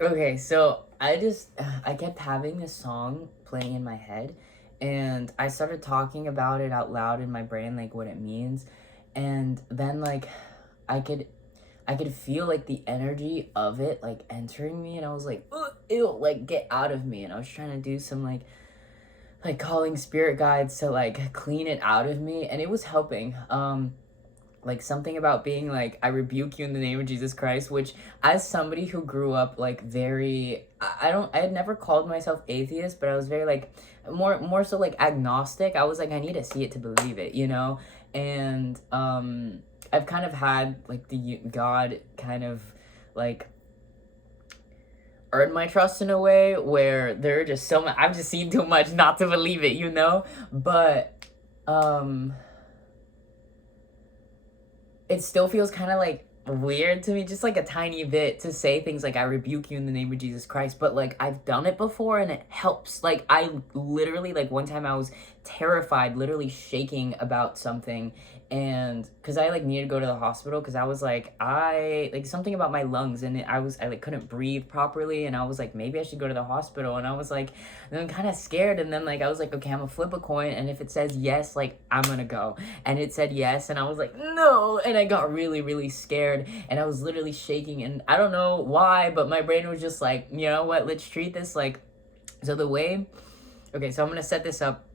Okay, so I kept having this song playing in my head, and I started talking about it out loud in my brain, like what it means, and then like I could I could feel like the energy of it like entering me, and I was like, "Ugh, ew, like get out of me," and I was trying to do some like calling spirit guides to like clean it out of me, and it was helping. Like something about being like, I rebuke you in the name of Jesus Christ, which as somebody who grew up like very I don't I had never called myself atheist, but I was very like more so like agnostic. I was like, I need to see it to believe it, you know. And I've kind of had like the God kind of like earn my trust in a way where there are just so much, I've just seen too much not to believe it, you know. But um it still feels kind of like weird to me, just like a tiny bit, to say things like, I rebuke you in the name of Jesus Christ. But like, I've done it before and it helps. Like, I literally, like, one time I was terrified, literally shaking about something. And because I like needed to go to the hospital, because I was like, I like something about my lungs, and I like couldn't breathe properly, and I was like, maybe I should go to the hospital. And I was like, then I'm kind of scared, and then like I was like, okay, I'm gonna flip a coin, and if it says yes, like I'm gonna go. And it said yes, and I was like, no. And I got really really scared, and I was literally shaking, and I don't know why, but my brain was just like, you know what, let's treat this like, so the way, okay, so I'm gonna set this up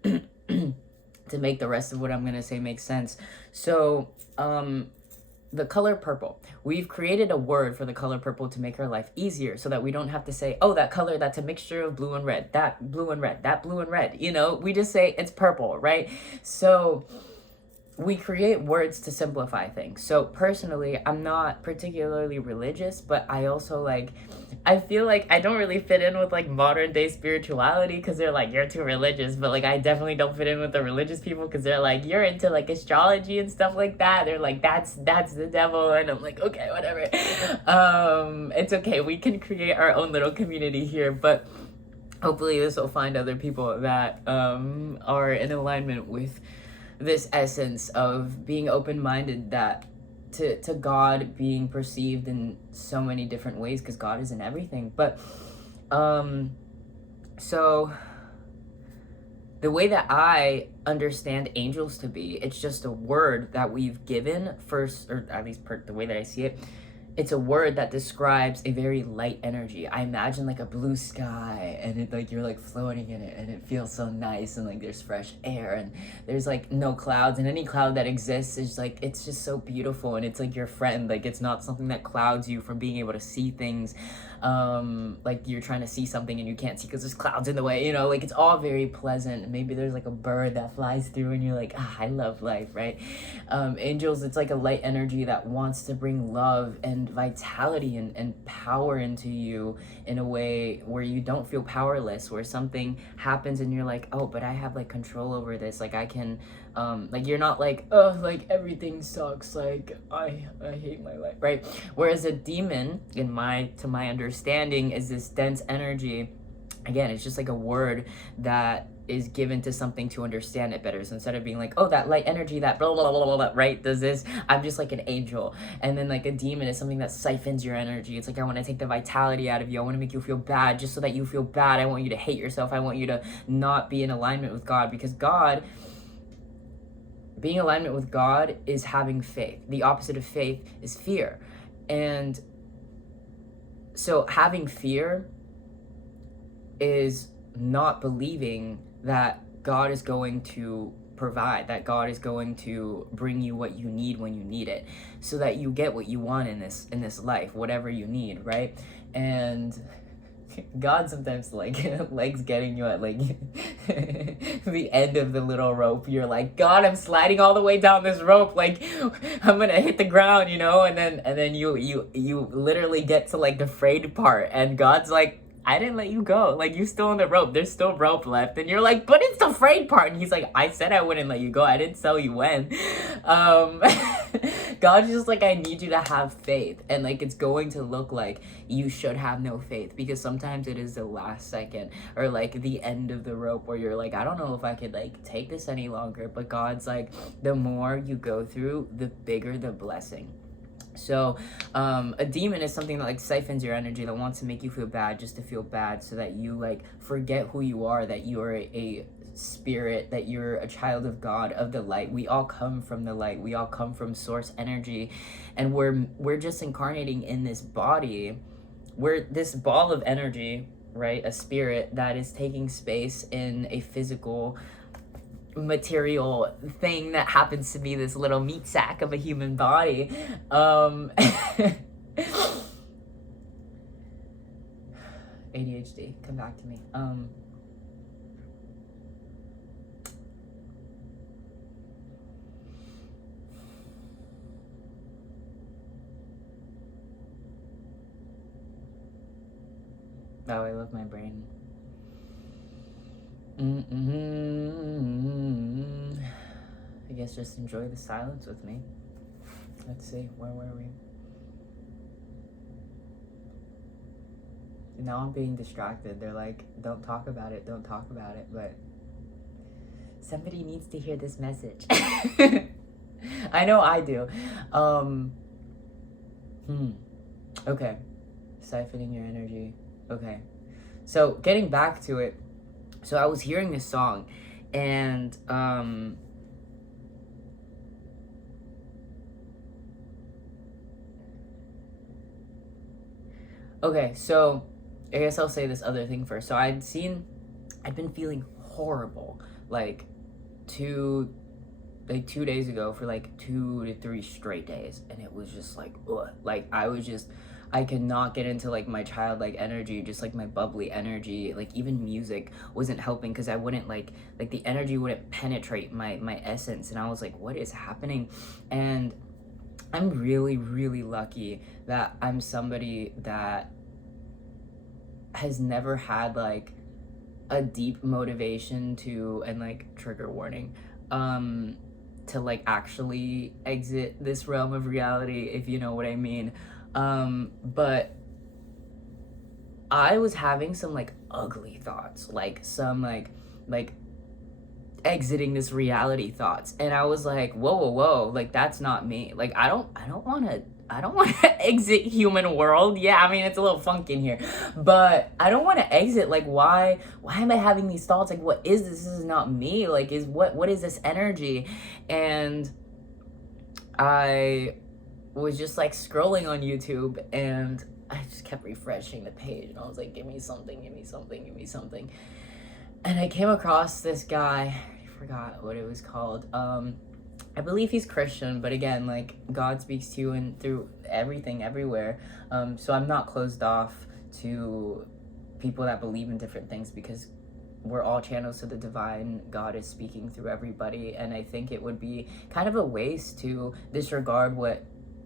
to make the rest of what I'm gonna say make sense. So the color purple, we've created a word for the color purple to make our life easier, so that we don't have to say, oh, that color, that's a mixture of blue and red, that blue and red, that blue and red, you know. We just say it's purple, right? So we create words to simplify things. So personally, I'm not particularly religious, but I also like, I feel like I don't really fit in with like modern day spirituality, because they're like, you're too religious. But like, I definitely don't fit in with the religious people, because they're like, you're into like astrology and stuff like that. They're like, that's the devil. And I'm like, okay, whatever. It's okay, we can create our own little community here. But hopefully this will find other people that are in alignment with this essence of being open-minded, that to God being perceived in so many different ways, because God is in everything. But so the way that I understand angels to be, it's just a word that we've given first, or at least the way that I see it, it's a word that describes a very light energy. I imagine like a blue sky, and it like you're like floating in it, and it feels so nice, and like there's fresh air, and there's like no clouds, and any cloud that exists is like, it's just so beautiful, and it's like your friend. Like, it's not something that clouds you from being able to see things, like you're trying to see something and you can't see because there's clouds in the way, you know. Like, it's all very pleasant. Maybe there's like a bird that flies through, and you're like, I love life, right? Angels, it's like a light energy that wants to bring love and vitality and power into you in a way where you don't feel powerless, where something happens and you're like, oh, but I have like control over this. Like, I can like, you're not like, oh, like everything sucks, like I hate my life, right? Whereas a demon, to my understanding, is this dense energy. Again, it's just like a word that is given to something to understand it better. So instead of being like, oh, that light energy, that blah blah blah blah blah, right, does this, I'm just like an angel. And then like a demon is something that siphons your energy. It's like, I want to take the vitality out of you. I want to make you feel bad, just so that you feel bad. I want you to hate yourself. I want you to not be in alignment with God, because God, being in alignment with God is having faith. The opposite of faith is fear. And so having fear is not believing that God is going to provide, that God is going to bring you what you need when you need it, so that you get what you want in this life, whatever you need, right? And God sometimes like likes getting you at like the end of the little rope. You're like, God, I'm sliding all the way down this rope, like I'm gonna hit the ground, you know. And then you literally get to like the frayed part, and God's like, I didn't let you go. Like, you still on the rope. There's still rope left. And you're like, but it's the frayed part. And he's like, I said I wouldn't let you go. I didn't tell you when. God's just like, I need you to have faith. And like, it's going to look like you should have no faith, because sometimes it is the last second, or like the end of the rope, where you're like, I don't know if I could like take this any longer. But God's like, the more you go through, the bigger the blessing. So a demon is something that like siphons your energy, that wants to make you feel bad just to feel bad, so that you like forget who you are, that you are a spirit, that you're a child of God, of the light. We all come from the light. We all come from source energy, and we're just incarnating in this body. We're this ball of energy, right? A spirit that is taking space in a physical material thing that happens to be this little meat sack of a human body. ADHD, come back to me. Oh, I love my brain. I guess just enjoy the silence with me. Let's see, where were we? Now I'm being distracted. They're like, don't talk about it, don't talk about it, but somebody needs to hear this message. I know I do. Okay. Siphoning your energy. Okay. So getting back to it, so I was hearing this song, and okay, so I guess I'll say this other thing first. So I'd been feeling horrible like 2 days ago for like 2 to 3 straight days, and it was just like ugh. Like I could not get into like my childlike energy, just like my bubbly energy. Like even music wasn't helping, because I wouldn't like the energy wouldn't penetrate my essence, and I was like, what is happening? And I'm really, really lucky that I'm somebody that has never had like a deep motivation to, and like trigger warning, to like actually exit this realm of reality, if you know what I mean. But I was having some like ugly thoughts, like some like exiting this reality thoughts, and I was like, whoa, like that's not me. Like I don't want to exit human world. Yeah, I mean it's a little funky in here, but I don't want to exit. Like why am I having these thoughts? Like what is this? This is not me. Like what is this energy? And I was just like scrolling on YouTube, and I just kept refreshing the page, and I was like, give me something. And I came across this guy, I forgot what it was called. I believe he's Christian, but again, like God speaks to you and through everything, everywhere. So I'm not closed off to people that believe in different things, because we're all channels to the divine. God is speaking through everybody, and I think it would be kind of a waste to disregard what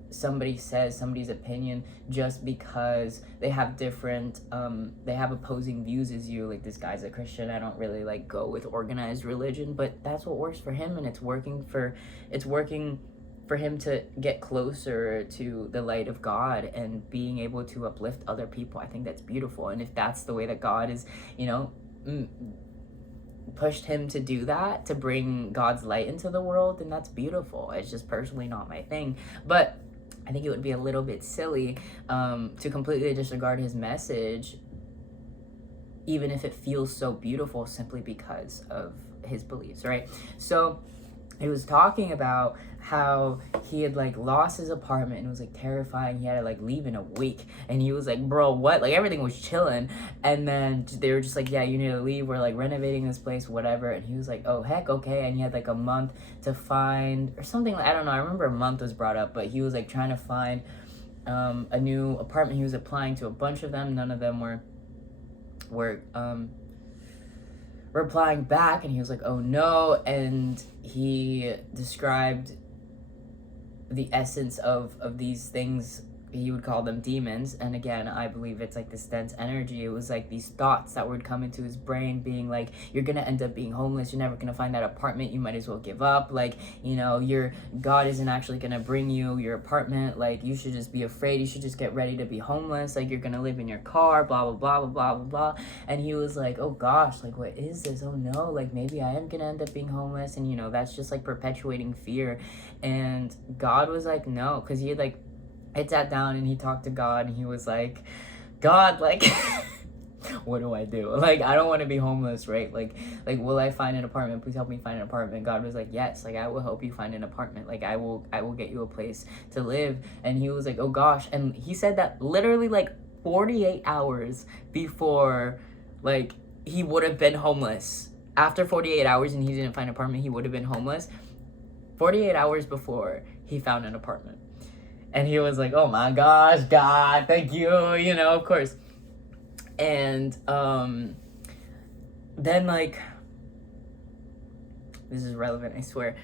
somebody says, somebody's opinion, just because they have different they have opposing views as you. Like this guy's a Christian, I don't really like go with organized religion, but that's what works for him, and it's working for him to get closer to the light of God and being able to uplift other people. I think that's beautiful, and if that's the way that God is, pushed him to do that, to bring God's light into the world, then that's beautiful. It's just personally not my thing, but I think it would be a little bit silly to completely disregard his message, even if it feels so beautiful, simply because of his beliefs, right? So he was talking about how he had like lost his apartment, and it was like terrifying. He had to like leave in a week, and he was like, bro, what? Like everything was chilling, and then they were just like, yeah, you need to leave, we're like renovating this place, whatever. And he was like, oh heck, okay. And he had like a month to find, or something, I don't know, I remember a month was brought up, but he was like trying to find a new apartment. He was applying to a bunch of them, none of them were replying back, and he was like, oh no. And he described the essence of these things. He would call them demons, and again, I believe it's like this dense energy. It was like these thoughts that would come into his brain, being like, you're gonna end up being homeless, you're never gonna find that apartment, you might as well give up, like, your God isn't actually gonna bring you your apartment, like, you should just be afraid, you should just get ready to be homeless, like, you're gonna live in your car, blah blah blah blah blah blah blah. And he was like, oh gosh, like, what is this? Oh no, like, maybe I am gonna end up being homeless. And that's just like perpetuating fear. And God was like, no, because he had like I sat down and he talked to God, and he was like, God, like, what do I do? Like, I don't want to be homeless, right? Like, will I find an apartment? Please help me find an apartment. God was like, yes, like, I will help you find an apartment. Like, I will get you a place to live. And he was like, oh gosh. And he said that literally like 48 hours before, like, he would have been homeless. After 48 hours and he didn't find an apartment, he would have been homeless. 48 hours before, he found an apartment. And he was like, oh my gosh, God, thank you, you know, of course. And then, like, this is relevant, I swear.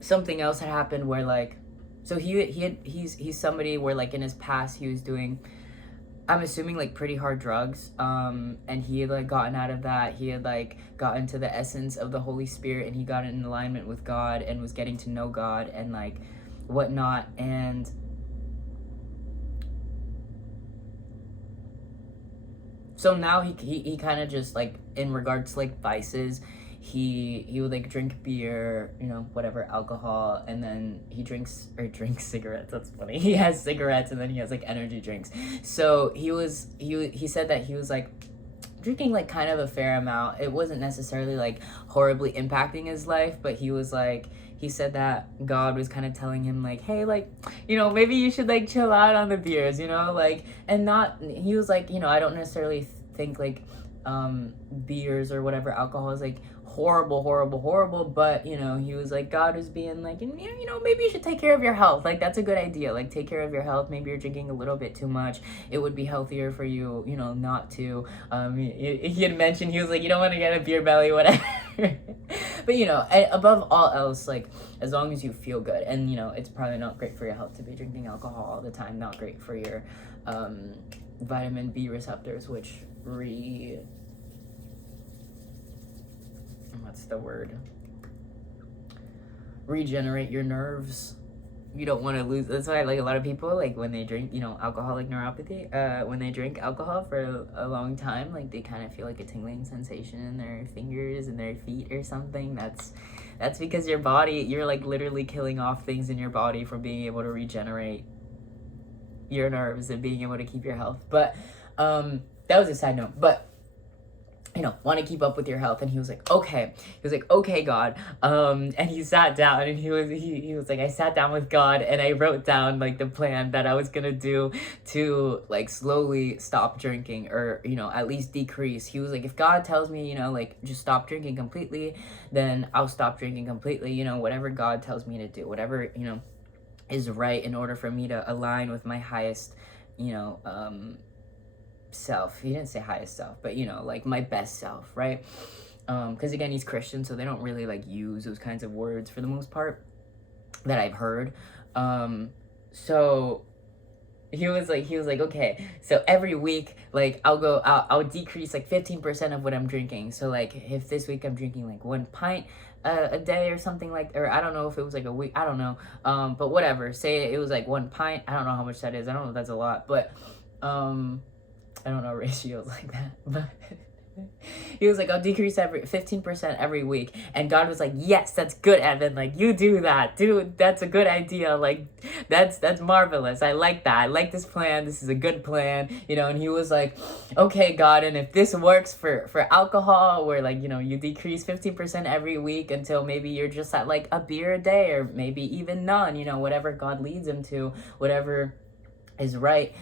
Something else had happened where, like, so he's somebody where, like, in his past he was doing, I'm assuming, like, pretty hard drugs, and he had, like, gotten out of that. He had, like, gotten to the essence of the Holy Spirit, and he got in alignment with God and was getting to know God and, like, whatnot. And so now he kind of just, like, in regards to, like, vices, he would, like, drink beer, you know, whatever, alcohol, and then he drinks cigarettes. That's funny. He has cigarettes, and then he has, like, energy drinks. So he said that he was, like, drinking, like, kind of a fair amount. It wasn't necessarily, like, horribly impacting his life, but he was, like, he said that God was kind of telling him, like, hey, like, you know, maybe you should, like, chill out on the beers, you know, like, and not, he was like, you know, I don't necessarily think, like, beers or whatever, alcohol is, like, horrible, but, you know, he was like, God was being like, you know, maybe you should take care of your health. Like, that's a good idea. Like, take care of your health. Maybe you're drinking a little bit too much. It would be healthier for you, you know, not to. He had mentioned, he was like, you don't want to get a beer belly, whatever. But, you know, above all else, like, as long as you feel good, and, you know, it's probably not great for your health to be drinking alcohol all the time, not great for your vitamin B receptors, which what's the word? Regenerate your nerves. You don't want to lose. That's why, like, a lot of people, like, when they drink, you know, alcoholic neuropathy, when they drink alcohol for a long time, like, they kind of feel like a tingling sensation in their fingers and their feet or something. That's because your body, you're, like, literally killing off things in your body from being able to regenerate your nerves and being able to keep your health. But that was a side note. But, you know, want to keep up with your health. And he was like, okay. He was like, okay, God. And he sat down, and he was like, I sat down with God, and I wrote down, like, the plan that I was gonna do to, like, slowly stop drinking, or, you know, at least decrease. He was like, if God tells me, you know, like, just stop drinking completely, then I'll stop drinking completely. You know, whatever God tells me to do, whatever, you know, is right in order for me to align with my highest, you know, self. He didn't say highest self, but, you know, like, my best self, right? Because, again, he's Christian, so they don't really, like, use those kinds of words for the most part that I've heard. So he was like, okay, so every week, like, I'll decrease, like, 15% of what I'm drinking. So, like, if this week I'm drinking, like, 1 pint a day or something, like, or I don't know if it was, like, a week, I don't know, but whatever, say it was, like, 1 pint, I don't know how much that is, I don't know if that's a lot, but, I don't know ratios like that, but he was like, I'll decrease 15% every week. And God was like, yes, that's good, Evan. Like, you do that, dude. That's a good idea. Like, that's marvelous. I like that. I like this plan. This is a good plan, you know. And he was like, okay, God, and if this works for alcohol, where, like, you know, you decrease 15% every week until maybe you're just at, like, a beer a day, or maybe even none, you know, whatever God leads him to, whatever is right.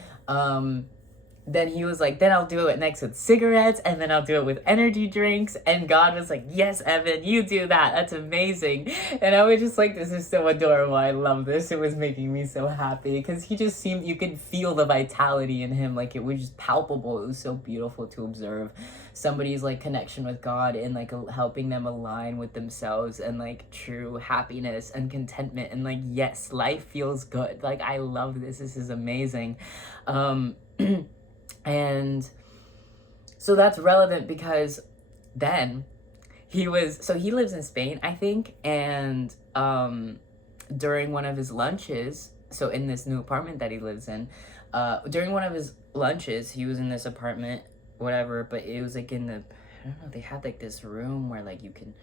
Then he was like, then I'll do it next with cigarettes, and then I'll do it with energy drinks. And God was like, yes, Evan, you do that. That's amazing. And I was just like, this is so adorable. I love this. It was making me so happy, because he just seemed, you could feel the vitality in him. Like, it was just palpable. It was so beautiful to observe somebody's, like, connection with God, and, like, helping them align with themselves, and, like, true happiness and contentment, and, like, yes, life feels good. Like, I love this. This is amazing. And so that's relevant, because then he lives in Spain, I think, and during one of his lunches, so in this new apartment that he lives in, during one of his lunches, he was in this apartment, whatever, but it was, like, in the, I don't know, they had, like, this room where, like, you can,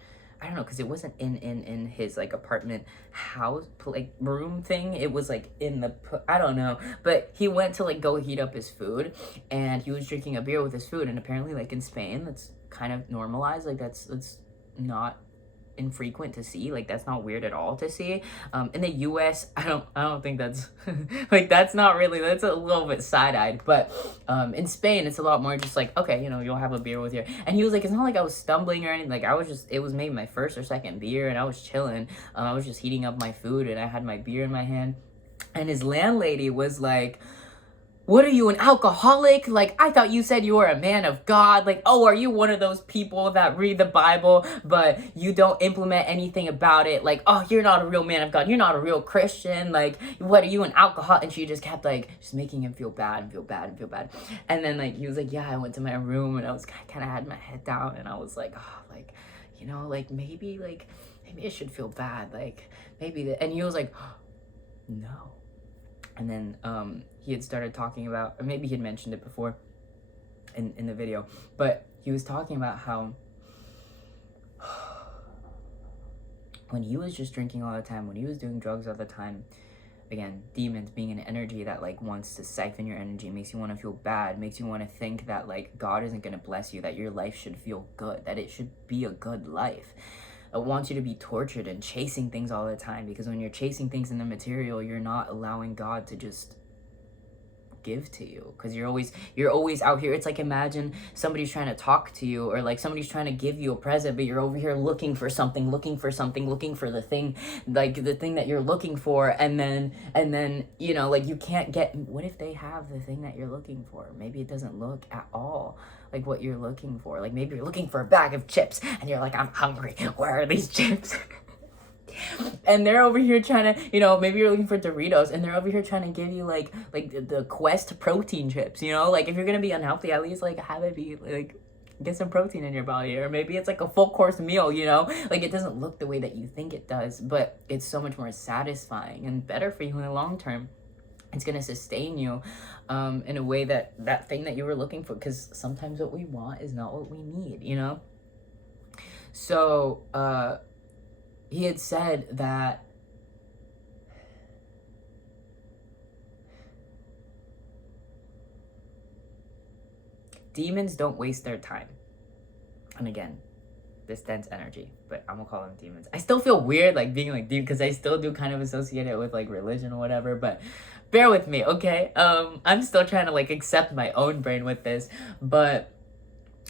I don't know, because it wasn't in his like apartment house like room thing. It was like in the, I don't know, but he went to like go heat up his food, and he was drinking a beer with his food. And apparently like in Spain that's kind of normalized, like that's not infrequent to see, like that's not weird at all to see. In the US, I don't think that's like that's not really, that's a little bit side-eyed, but in Spain it's a lot more just like, okay, you'll have a beer with your, and he was like, it's not like I was stumbling or anything, like I was just, it was maybe my first or second beer, and I was chilling. I was just heating up my food, and I had my beer in my hand, and his landlady was like, what are you, an alcoholic? Like, I thought you said you were a man of God. Like, oh, are you one of those people that read the Bible, but you don't implement anything about it? Like, oh, you're not a real man of God. You're not a real Christian. Like, what are you, an alcoholic? And she just kept, like, just making him feel bad and feel bad and feel bad. And then, like, he was like, yeah, I went to my room, and I kind of had my head down, and I was like, oh, like, like, maybe I should feel bad. Like, maybe, and he was like, oh, no. And then he had started talking about, or maybe he had mentioned it before in the video, but he was talking about how when he was just drinking all the time, when he was doing drugs all the time, again, demons being an energy that like wants to siphon your energy, makes you want to feel bad, makes you want to think that like God isn't going to bless you, that your life should feel good, that it should be a good life. It wants you to be tortured and chasing things all the time, because when you're chasing things in the material, you're not allowing God to just give to you, because you're always out here. It's like, imagine somebody's trying to talk to you, or like somebody's trying to give you a present, but you're over here looking for something, looking for the thing, like the thing that you're looking for, and then like you can't get, what if they have the thing that you're looking for? Maybe it doesn't look at all like what you're looking for. Like maybe you're looking for a bag of chips, and you're like, I'm hungry, where are these chips? And they're over here trying to, maybe you're looking for Doritos, and they're over here trying to give you like the Quest protein chips, like if you're gonna be unhealthy, at least like have it be like, get some protein in your body. Or maybe it's like a full course meal, like it doesn't look the way that you think it does, but it's so much more satisfying and better for you in the long term. It's going to sustain you in a way that thing that you were looking for, because sometimes what we want is not what we need, So he had said that demons don't waste their time. And again, this dense energy, but I'm gonna call them demons. I still feel weird like being like demon, because I still do kind of associate it with like religion or whatever, but bear with me, okay? I'm still trying to like accept my own brain with this. But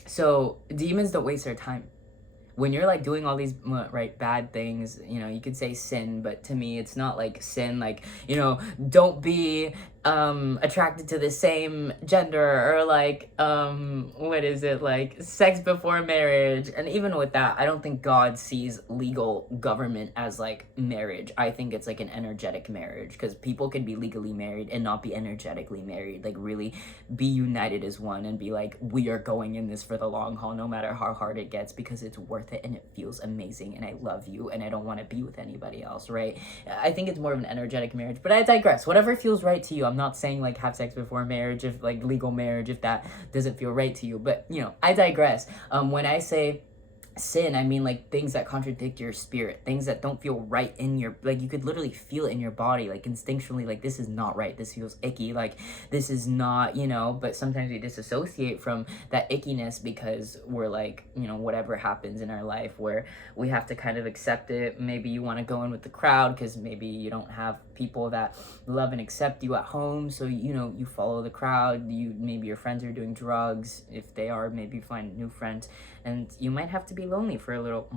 so demons don't waste their time. When you're like doing all these bad things, you could say sin, but to me it's not like sin, like, don't be attracted to the same gender, or like what is it, like sex before marriage. And even with that, I don't think God sees legal government as like marriage. I think it's like an energetic marriage, because people can be legally married and not be energetically married, like really be united as one and be like, we are going in this for the long haul, no matter how hard it gets, because it's worth it and it feels amazing and I love you and I don't want to be with anybody else, right? I think it's more of an energetic marriage, but I digress. Whatever feels right to you. I'm not saying like have sex before marriage, if like legal marriage, if that doesn't feel right to you, but I digress. When I say sin, I mean like things that contradict your spirit, things that don't feel right in your, like you could literally feel it in your body, like instinctually, like this is not right, this feels icky, like this is not, but sometimes we disassociate from that ickiness because we're like, whatever happens in our life where we have to kind of accept it. Maybe you want to go in with the crowd because maybe you don't have people that love and accept you at home, so you follow the crowd. Maybe your friends are doing drugs, if they are, maybe find new friends, and you might have to be lonely for a little.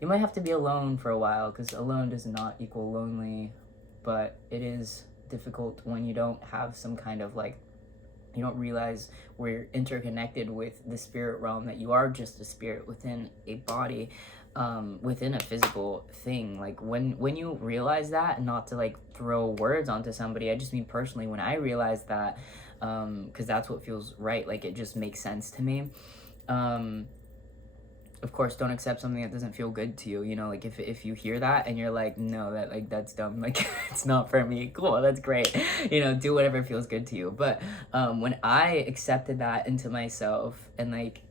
You might have to be alone for a while, because alone does not equal lonely, but it is difficult when you don't have some kind of like, you don't realize we're interconnected with the spirit realm, that you are just a spirit within a body, within a physical thing. Like when you realize that, and not to like throw words onto somebody, I just mean personally, when I realized that, because that's what feels right, like it just makes sense to me. Of course, don't accept something that doesn't feel good to you. Like if you hear that and you're like, no, that like that's dumb, like it's not for me, cool, that's great, do whatever feels good to you. But when I accepted that into myself, and like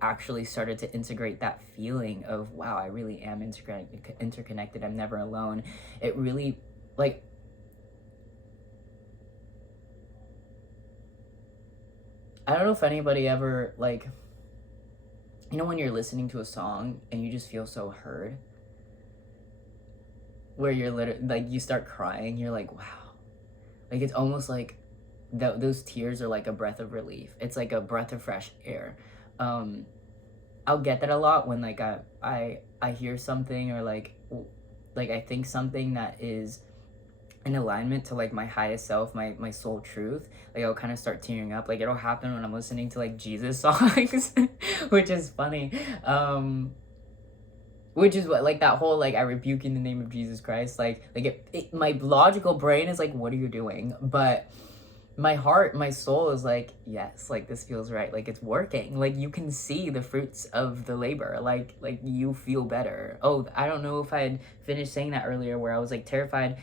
actually started to integrate that feeling of, wow, I really am interconnected, I'm never alone, it really, like, I don't know if anybody ever, like, you know when you're listening to a song and you just feel so heard, where you're literally, like, you start crying, you're like, wow, like, it's almost like those tears are like a breath of relief. It's like a breath of fresh air. I'll get that a lot when, like, I hear something, or like I think something that is in alignment to, like, my highest self, my soul truth. Like, I'll kind of start tearing up. Like, it'll happen when I'm listening to, like, Jesus songs, which is funny. Which is what, like, that whole, like, I rebuke in the name of Jesus Christ, my logical brain is like, what are you doing? But my heart, my soul is like, yes, like, this feels right, like, it's working, like, you can see the fruits of the labor, like you feel better. Oh, I don't know if I had finished saying that earlier, where I was, like, terrified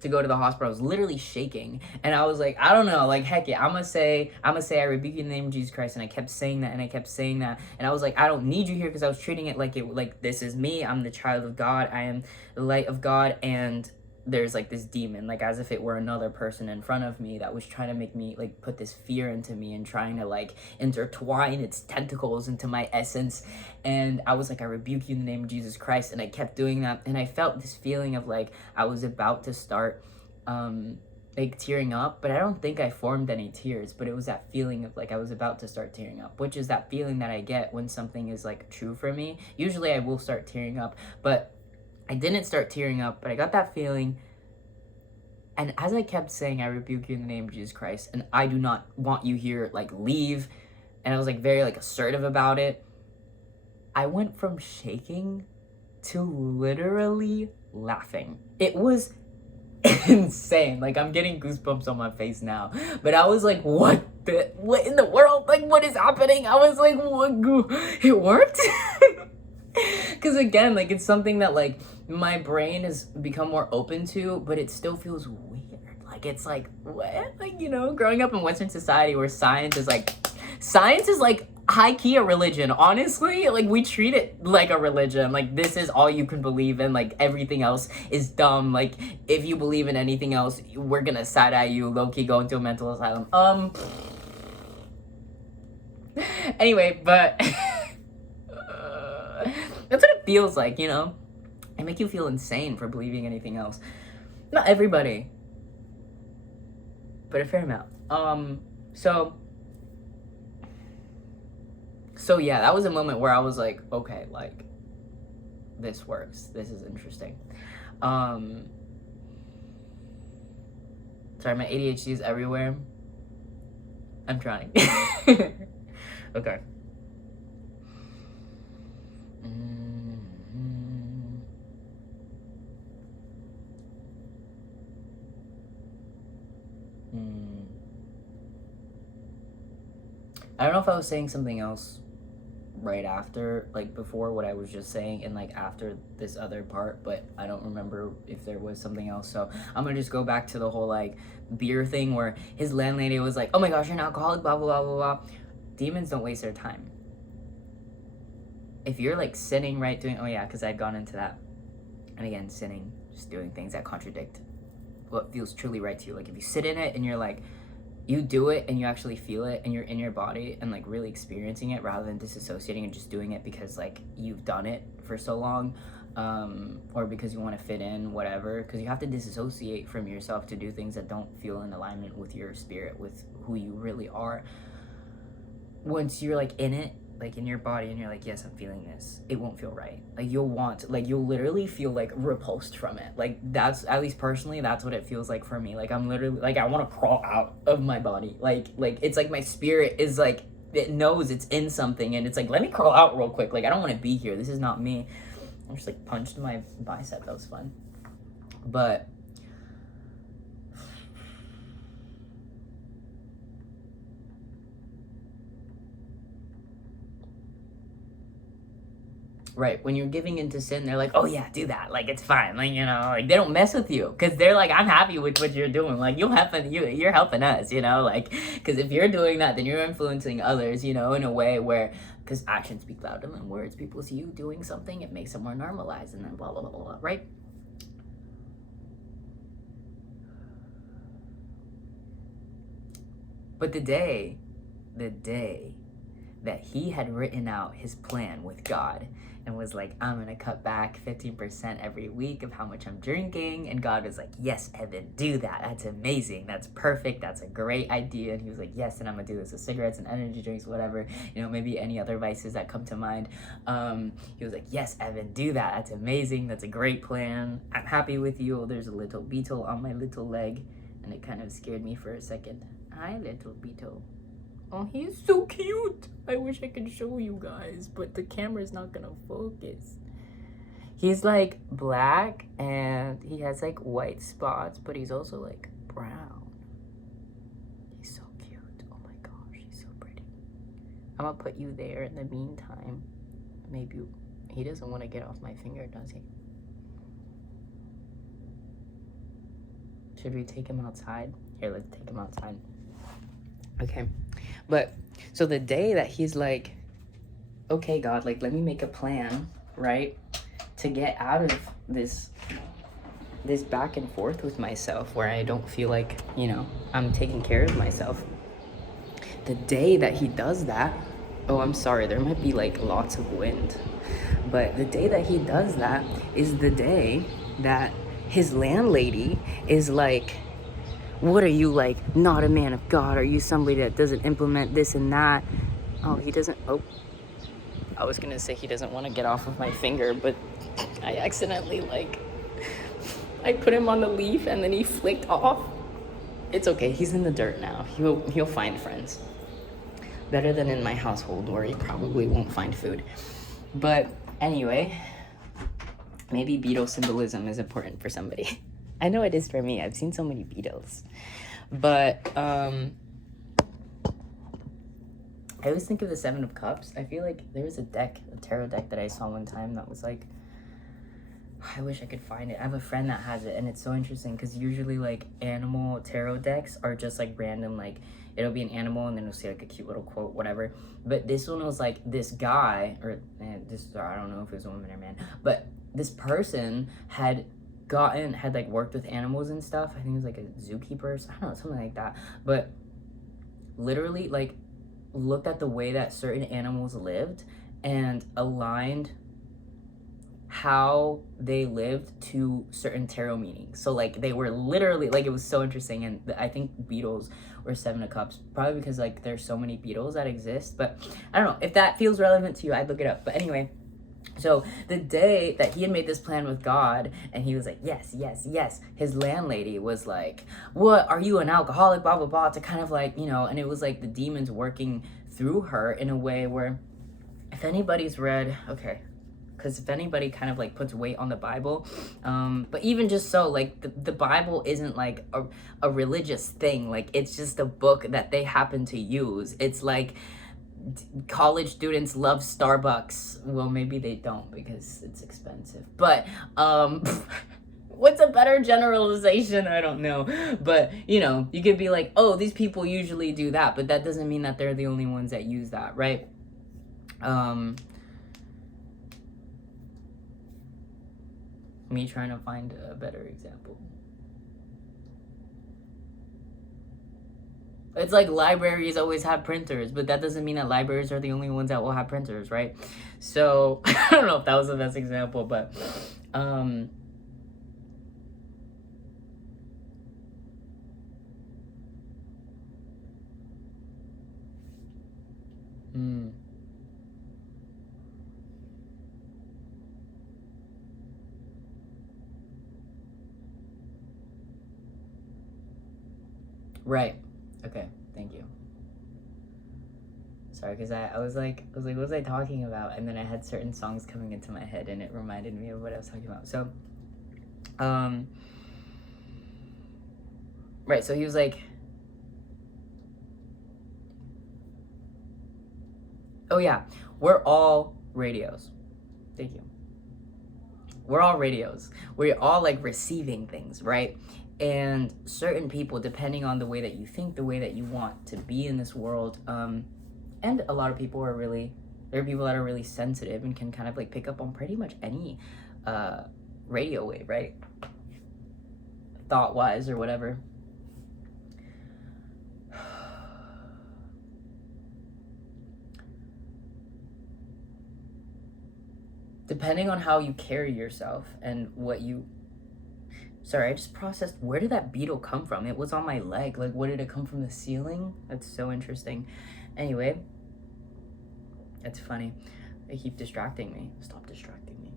to go to the hospital. I was literally shaking, and I was like, I don't know, like, heck yeah, I'm gonna say I rebuke you in the name of Jesus Christ. And I kept saying that, and I kept saying that, and I was like, I don't need you here, because I was treating it like this is me, I'm the child of God, I am the light of God, and there's, like, this demon, like, as if it were another person in front of me that was trying to make me, like, put this fear into me, and trying to, like, intertwine its tentacles into my essence. And I was like, I rebuke you in the name of Jesus Christ. And I kept doing that, and I felt this feeling of, like, I was about to start like, tearing up, but I don't think I formed any tears, but it was that feeling of, like, I was about to start tearing up, which is that feeling that I get when something is, like, true for me. Usually I will start tearing up, but I didn't start tearing up, but I got that feeling. And as I kept saying, I rebuke you in the name of Jesus Christ, and I do not want you here, like, leave, and I was, like, very, like, assertive about it, I went from shaking to literally laughing. It was insane. Like, I'm getting goosebumps on my face now, but I was like, what in the world? Like, what is happening? I was like, what? It worked? Because, again, like, it's something that, like, my brain has become more open to, but it still feels weird. Like, it's like, what? Like, you know, growing up in Western society, where science is like high-key a religion. Honestly, like, we treat it like a religion. Like, this is all you can believe in. Like, everything else is dumb. Like, if you believe in anything else, we're gonna side-eye you, low-key go into a mental asylum. Anyway, but that's what it feels like, you know? It make you feel insane for believing anything else. Not everybody, but a fair amount. So yeah, that was a moment where I was like, okay, like, this works. This is interesting. Sorry, my ADHD is everywhere. I'm trying. Okay. I don't know if I was saying something else right after, like, before what I was just saying, and, like, after this other part, but I don't remember if there was something else. So I'm gonna just go back to the whole, like, beer thing, where his landlady was like, oh my gosh, you're an alcoholic, blah blah blah blah blah. Demons don't waste their time. If you're, like, sitting right doing, oh yeah, because I'd gone into that, and again, sinning, just doing things that contradict what feels truly right to you. Like, if you sit in it and you're like, you do it and you actually feel it and you're in your body and, like, really experiencing it, rather than disassociating and just doing it because, like, you've done it for so long, or because you want to fit in, whatever, because you have to disassociate from yourself to do things that don't feel in alignment with your spirit, with who you really are. Once you're, like, in it, like, in your body, and you're like, yes, I'm feeling this, it won't feel right. Like, you'll literally feel, like, repulsed from it. Like, that's, at least personally, that's what it feels like for me. Like, I'm literally, like, I want to crawl out of my body. Like, it's like my spirit is, like, it knows it's in something, and it's like, let me crawl out real quick. Like, I don't want to be here. This is not me. I just, like, punched my bicep. That was fun. But Right, when you're giving into sin, they're like, oh yeah, do that, like, it's fine, like, you know, like, they don't mess with you, because they're like, I'm happy with what you're doing, like, you're helping us, you know, like, because if you're doing that, then you're influencing others, you know, in a way where, because actions speak louder than words, people see you doing something, it makes it more normalized, and then blah, blah, blah, blah, blah, right? But the day that he had written out his plan with God and was like, I'm gonna cut back 15% every week of how much I'm drinking, and God was like, yes, Evan, do that, that's amazing, that's perfect, that's a great idea. And he was like, yes, and I'm gonna do this with cigarettes and energy drinks, whatever, you know, maybe any other vices that come to mind. He was like, yes, Evan, do that, that's amazing, that's a great plan, I'm happy with you. Oh, there's a little beetle on my little leg, and it kind of scared me for a second. Hi, little beetle. Oh, he's so cute. I wish I could show you guys, but the camera's not gonna focus. He's like black and he has like white spots, but he's also like brown. He's so cute. Oh my gosh, he's so pretty. I'm gonna put you there in the meantime. Maybe he doesn't want to get off my finger, does he? Should we take him outside? Here, let's take him outside. Okay, but so the day that he's like, okay, God, like, let me make a plan, right, to get out of this back and forth with myself where I don't feel like, you know, I'm taking care of myself. The day that he does that, oh, I'm sorry, there might be like lots of wind, but the day that he does that is the day that his landlady is like, what are you, like, not a man of God? Are you somebody that doesn't implement this and that? Oh, he doesn't, oh, I was gonna say he doesn't want to get off of my finger, but I accidentally, like, I put him on the leaf and then he flicked off. It's okay, he's in the dirt now. He'll find friends. Better than in my household where he probably won't find food. But anyway, maybe beetle symbolism is important for somebody. I know it is for me. I've seen so many beetles. But I always think of the Seven of Cups. I feel like there was a tarot deck that I saw one time that was like, I wish I could find it. I have a friend that has it, and it's so interesting because usually like animal tarot decks are just like random, like it'll be an animal and then it'll say like a cute little quote, whatever. But this one was like this guy, or I don't know if it was a woman or man, but this person had like worked with animals and stuff. I think it was like a zookeeper, I don't know, something like that. But literally like looked at the way that certain animals lived and aligned how they lived to certain tarot meanings. So like they were literally like, it was so interesting. And I think beetles were Seven of Cups, probably because like there's so many beetles that exist. But I don't know if that feels relevant to you, I'd look it up. But anyway, so the day that he had made this plan with God and he was like, yes, yes, yes, his landlady was like, what, are you an alcoholic, blah, blah, blah, to kind of like, you know, and it was like the demons working through her in a way where if anybody's read, okay, because if anybody kind of like puts weight on the Bible, but even just so, like the Bible isn't like a religious thing, like it's just a book that they happen to use. It's like college students love Starbucks. Well, maybe they don't because it's expensive, but what's a better generalization? I don't know. But you know, you could be like, oh, these people usually do that, but that doesn't mean that they're the only ones that use that, right? Me trying to find a better example. It's like libraries always have printers, but that doesn't mean that libraries are the only ones that will have printers, right? So I don't know if that was the best example, but right. Okay, thank you. Sorry, because I was like, what was I talking about? And then I had certain songs coming into my head and it reminded me of what I was talking about. So, right, so he was like, oh yeah, we're all radios. Thank you. We're all radios. We're all like receiving things, right? And certain people, depending on the way that you think, the way that you want to be in this world, and a lot of people are really, there are people that are really sensitive and can kind of like pick up on pretty much any radio wave, right? Thought wise or whatever. Depending on how you carry yourself and what you, sorry, I just processed, where did that beetle come from? It was on my leg. Like, what did it come from, the ceiling? That's so interesting. Anyway, it's funny. They keep distracting me. Stop distracting me.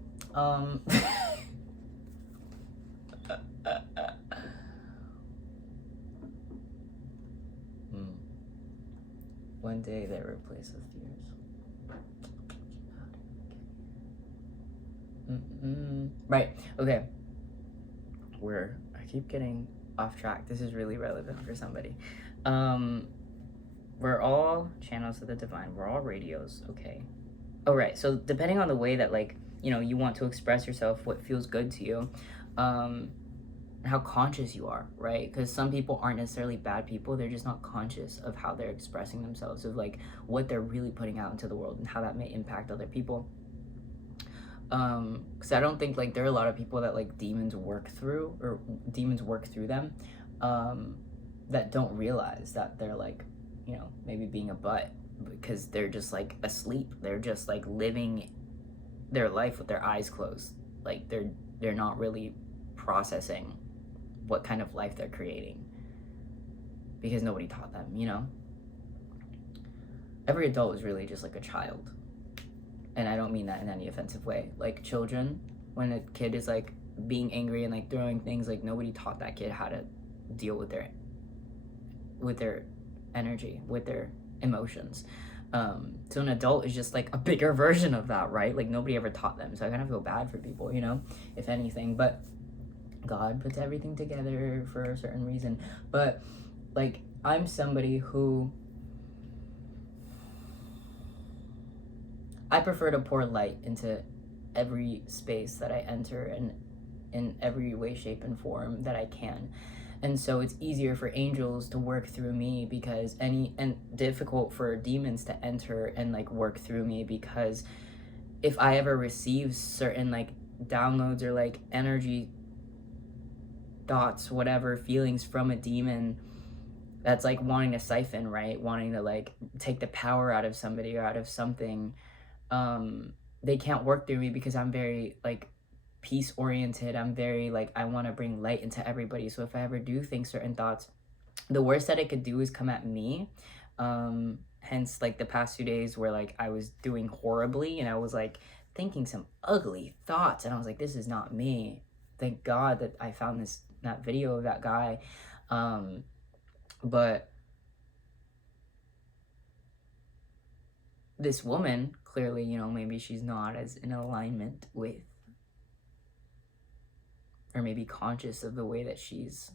One day they replace with years. Right, okay. I keep getting off track. This is really relevant for somebody. We're all channels of the divine. We're all radios, okay. Oh, right, so depending on the way that, like, you know, you want to express yourself, what feels good to you, how conscious you are, right? Because some people aren't necessarily bad people. They're just not conscious of how they're expressing themselves, of like what they're really putting out into the world and how that may impact other people. Because I don't think like there are a lot of people that like demons work through them, that don't realize that they're like, you know, maybe being a butt because they're just like asleep. They're just like living their life with their eyes closed. Like they're not really processing what kind of life they're creating because nobody taught them, you know? Every adult is really just like a child. And I don't mean that in any offensive way. Like children, when a kid is like being angry and like throwing things, like nobody taught that kid how to deal with their energy, with their emotions. So an adult is just like a bigger version of that, right? Like nobody ever taught them. So I kind of feel bad for people, you know, if anything. But God puts everything together for a certain reason. But like I'm somebody who, I prefer to pour light into every space that I enter and in every way, shape, and form that I can. And so it's easier for angels to work through me because and difficult for demons to enter and like work through me, because if I ever receive certain like downloads or like energy thoughts, whatever, feelings from a demon that's like wanting to siphon, right? Wanting to like take the power out of somebody or out of something, they can't work through me because I'm very like peace oriented. I'm very like, I want to bring light into everybody. So if I ever do think certain thoughts, the worst that it could do is come at me. Hence like the past 2 days where like I was doing horribly and I was like thinking some ugly thoughts and I was like, this is not me. Thank God that I found that video of that guy. But this woman, clearly, you know, maybe she's not as in alignment with, or maybe conscious of the way that she's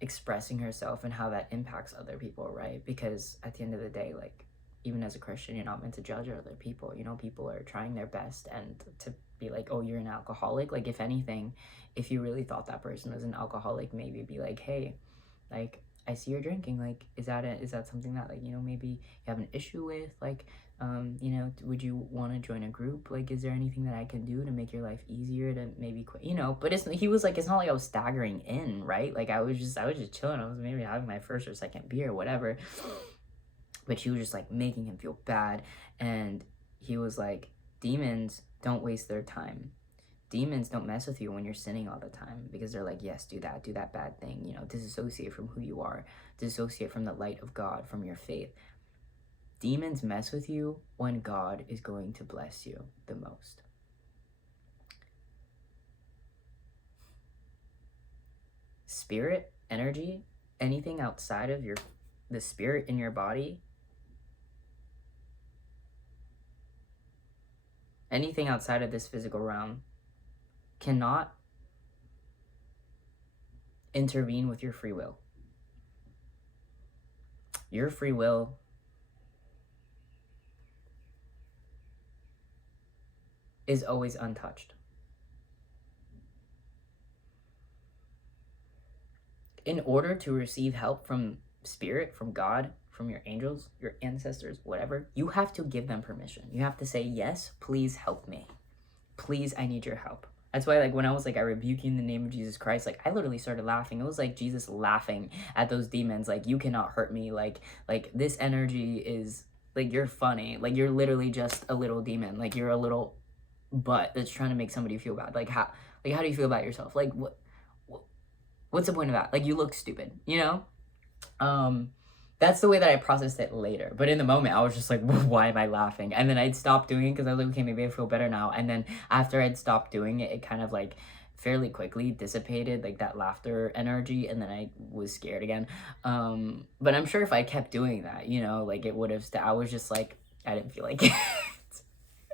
expressing herself and how that impacts other people, right? Because at the end of the day, like, even as a Christian, you're not meant to judge other people. You know, people are trying their best, and to be like, oh, you're an alcoholic. Like, if anything, if you really thought that person was an alcoholic, maybe be like, hey, like, I see you're drinking. Like, is that something that, like, you know, maybe you have an issue with? Like, you know, would you want to join a group? Like, is there anything that I can do to make your life easier to maybe quit? You know, but he was like, it's not like I was staggering in, right? Like, I was just chilling. I was maybe having my first or second beer or whatever. But she was just like making him feel bad. And he was like, demons don't waste their time. Demons don't mess with you when you're sinning all the time, because they're like, yes, do that bad thing, you know, disassociate from who you are, disassociate from the light of God, from your faith. Demons mess with you when God is going to bless you the most. Spirit, energy, anything outside of the spirit in your body, anything outside of this physical realm cannot intervene with your free will. Your free will is always untouched. In order to receive help from spirit, from God, from your angels, your ancestors, whatever, you have to give them permission. You have to say, yes, please help me. Please, I need your help. That's why, like, when I was like, I rebuke you in the name of Jesus Christ, like, I literally started laughing. It was like Jesus laughing at those demons, like, you cannot hurt me. Like this energy is, like, you're funny. Like, you're literally just a little demon. Like, you're a little butt that's trying to make somebody feel bad. Like, how do you feel about yourself? Like, what's the point of that? Like, you look stupid, you know? That's the way that I processed it later. But in the moment, I was just like, why am I laughing? And then I'd stop doing it because I was like, okay, maybe I feel better now. And then after I'd stopped doing it, it kind of like fairly quickly dissipated, like that laughter energy. And then I was scared again. But I'm sure if I kept doing that, you know, like it would have, I was just like, I didn't feel like it.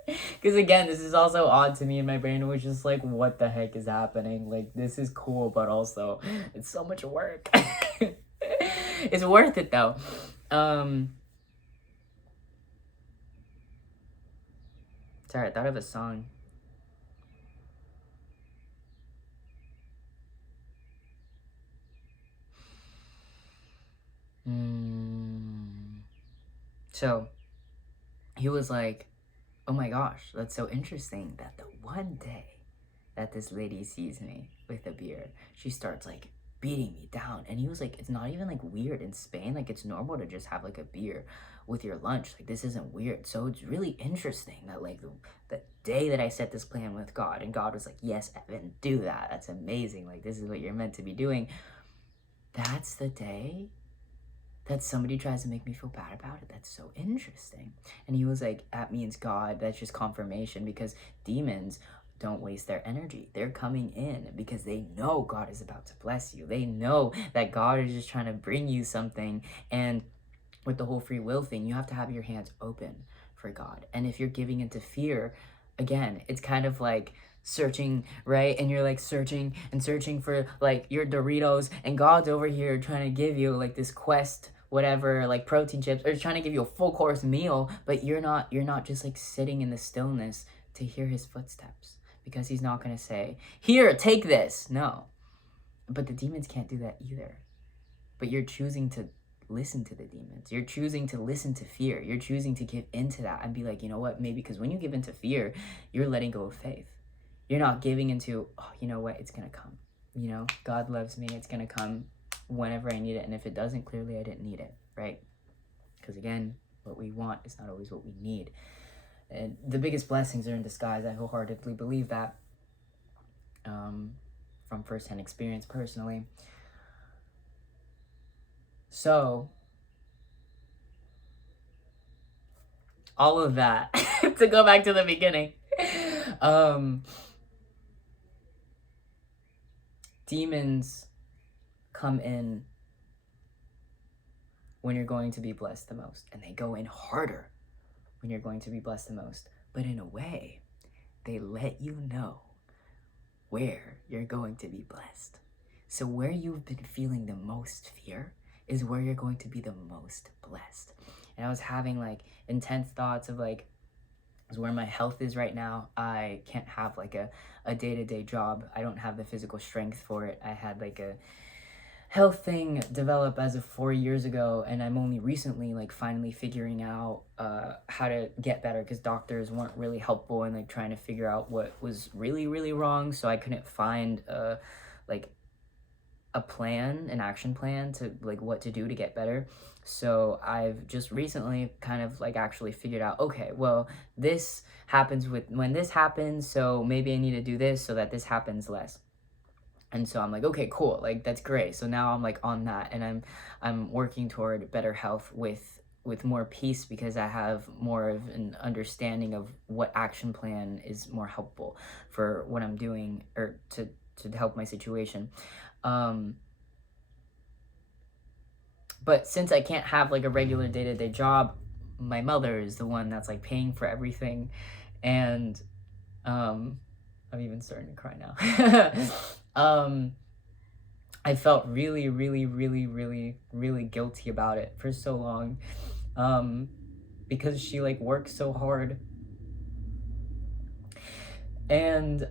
Because again, this is also odd to me, and my brain was just like, what the heck is happening? Like, this is cool, but also it's so much work. It's worth it though. Sorry, I thought of a song. So he was like, oh my gosh, that's so interesting that the one day that this lady sees me with a beer, she starts like beating me down. And he was like, it's not even like weird in Spain. Like, it's normal to just have like a beer with your lunch. Like, this isn't weird. So it's really interesting that like the day that I set this plan with God, and God was like, yes, Evan, do that. That's amazing. Like, this is what you're meant to be doing. That's the day that somebody tries to make me feel bad about it. That's so interesting. And he was like, that means God. That's just confirmation, because demons don't waste their energy. They're coming in because they know God is about to bless you. They know that God is just trying to bring you something. And with the whole free will thing, you have to have your hands open for God. And if you're giving into fear, again, it's kind of like searching, right? And you're like searching and searching for like your Doritos, and God's over here trying to give you like this quest, whatever, like protein chips, or trying to give you a full course meal, but you're not just like sitting in the stillness to hear his footsteps, because he's not going to say, here, take this. No. But the demons can't do that either. But you're choosing to listen to the demons. You're choosing to listen to fear. You're choosing to give into that and be like, you know what, maybe, because when you give into fear, you're letting go of faith. You're not giving into, oh, you know what, it's going to come. You know, God loves me. It's going to come whenever I need it. And if it doesn't, clearly I didn't need it, right? Because again, what we want is not always what we need. And the biggest blessings are in disguise. I wholeheartedly believe that, from firsthand experience personally. So, all of that, to go back to the beginning, demons come in when you're going to be blessed the most, and they go in harder when you're going to be blessed the most. But in a way, they let you know where you're going to be blessed. So where you've been feeling the most fear is where you're going to be the most blessed. And I was having like intense thoughts of like, is where my health is right now. I can't have like a day-to-day job. I don't have the physical strength for it. I had like a health thing develop as of 4 years ago, and I'm only recently like finally figuring out how to get better, because doctors weren't really helpful in like trying to figure out what was really wrong. So I couldn't find like a plan, an action plan to like what to do to get better. So I've just recently kind of like actually figured out, okay, well, this happens when this happens, so maybe I need to do this so that this happens less. And so I'm like, okay, cool, like that's great. So now I'm like on that, and I'm working toward better health with more peace, because I have more of an understanding of what action plan is more helpful for what I'm doing, or to help my situation. But since I can't have like a regular day-to-day job, my mother is the one that's like paying for everything. And I'm even starting to cry now. I felt really guilty about it for so long, because she like works so hard. And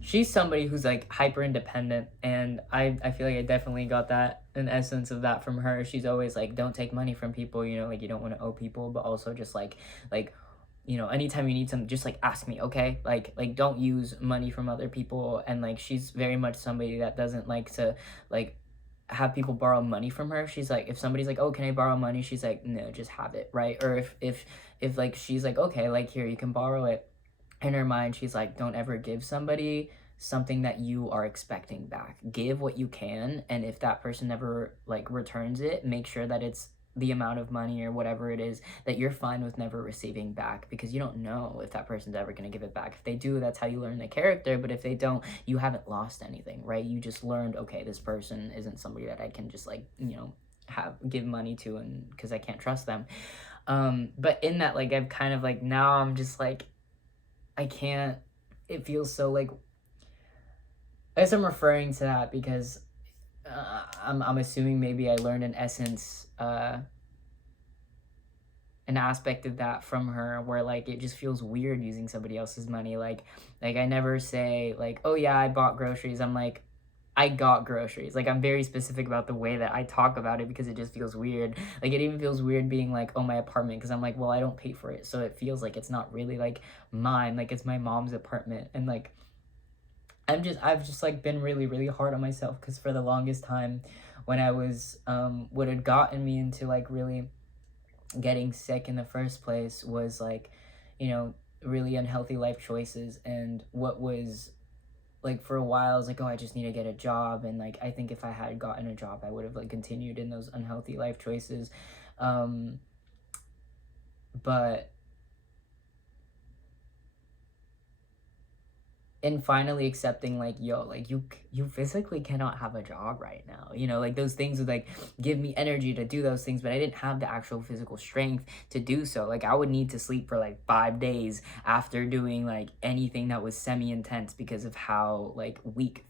she's somebody who's like hyper independent, and I feel like I definitely got that, an essence of that from her. She's always like, don't take money from people, you know, like you don't want to owe people, but also just like you know, anytime you need something, just like ask me, okay? Like don't use money from other people. And like she's very much somebody that doesn't like to like have people borrow money from her. She's like, if somebody's like, oh, can I borrow money? She's like, no, just have it, right? Or if like she's like, okay, like here, you can borrow it. In her mind, she's like, don't ever give somebody something that you are expecting back. Give what you can, and if that person never like returns it, make sure that it's the amount of money or whatever it is that you're fine with never receiving back, because you don't know if that person's ever going to give it back. If they do, that's how you learn the character, but if they don't, you haven't lost anything, right? You just learned, okay, this person isn't somebody that I can just like, you know, give money to, and because I can't trust them. But in that, like, I've kind of like, now I'm just like, I can't, it feels so like, I guess I'm referring to that because I'm assuming maybe I learned in essence an aspect of that from her, where like it just feels weird using somebody else's money. Like I never say like, oh yeah, I bought groceries. I'm like, I got groceries. Like I'm very specific about the way that I talk about it, because it just feels weird. Like it even feels weird being like, oh, my apartment, because I'm like, well, I don't pay for it, so it feels like it's not really like mine. Like it's my mom's apartment. And like I've just like been really, really hard on myself, because for the longest time when I was what had gotten me into like really getting sick in the first place was like, you know, really unhealthy life choices. And what was like, for a while I was like, oh, I just need to get a job. And like I think if I had gotten a job, I would have like continued in those unhealthy life choices. But and finally accepting like, yo, like you physically cannot have a job right now, you know, like those things would like give me energy to do those things, but I didn't have the actual physical strength to do so. Like I would need to sleep for like 5 days after doing like anything that was semi-intense, because of how like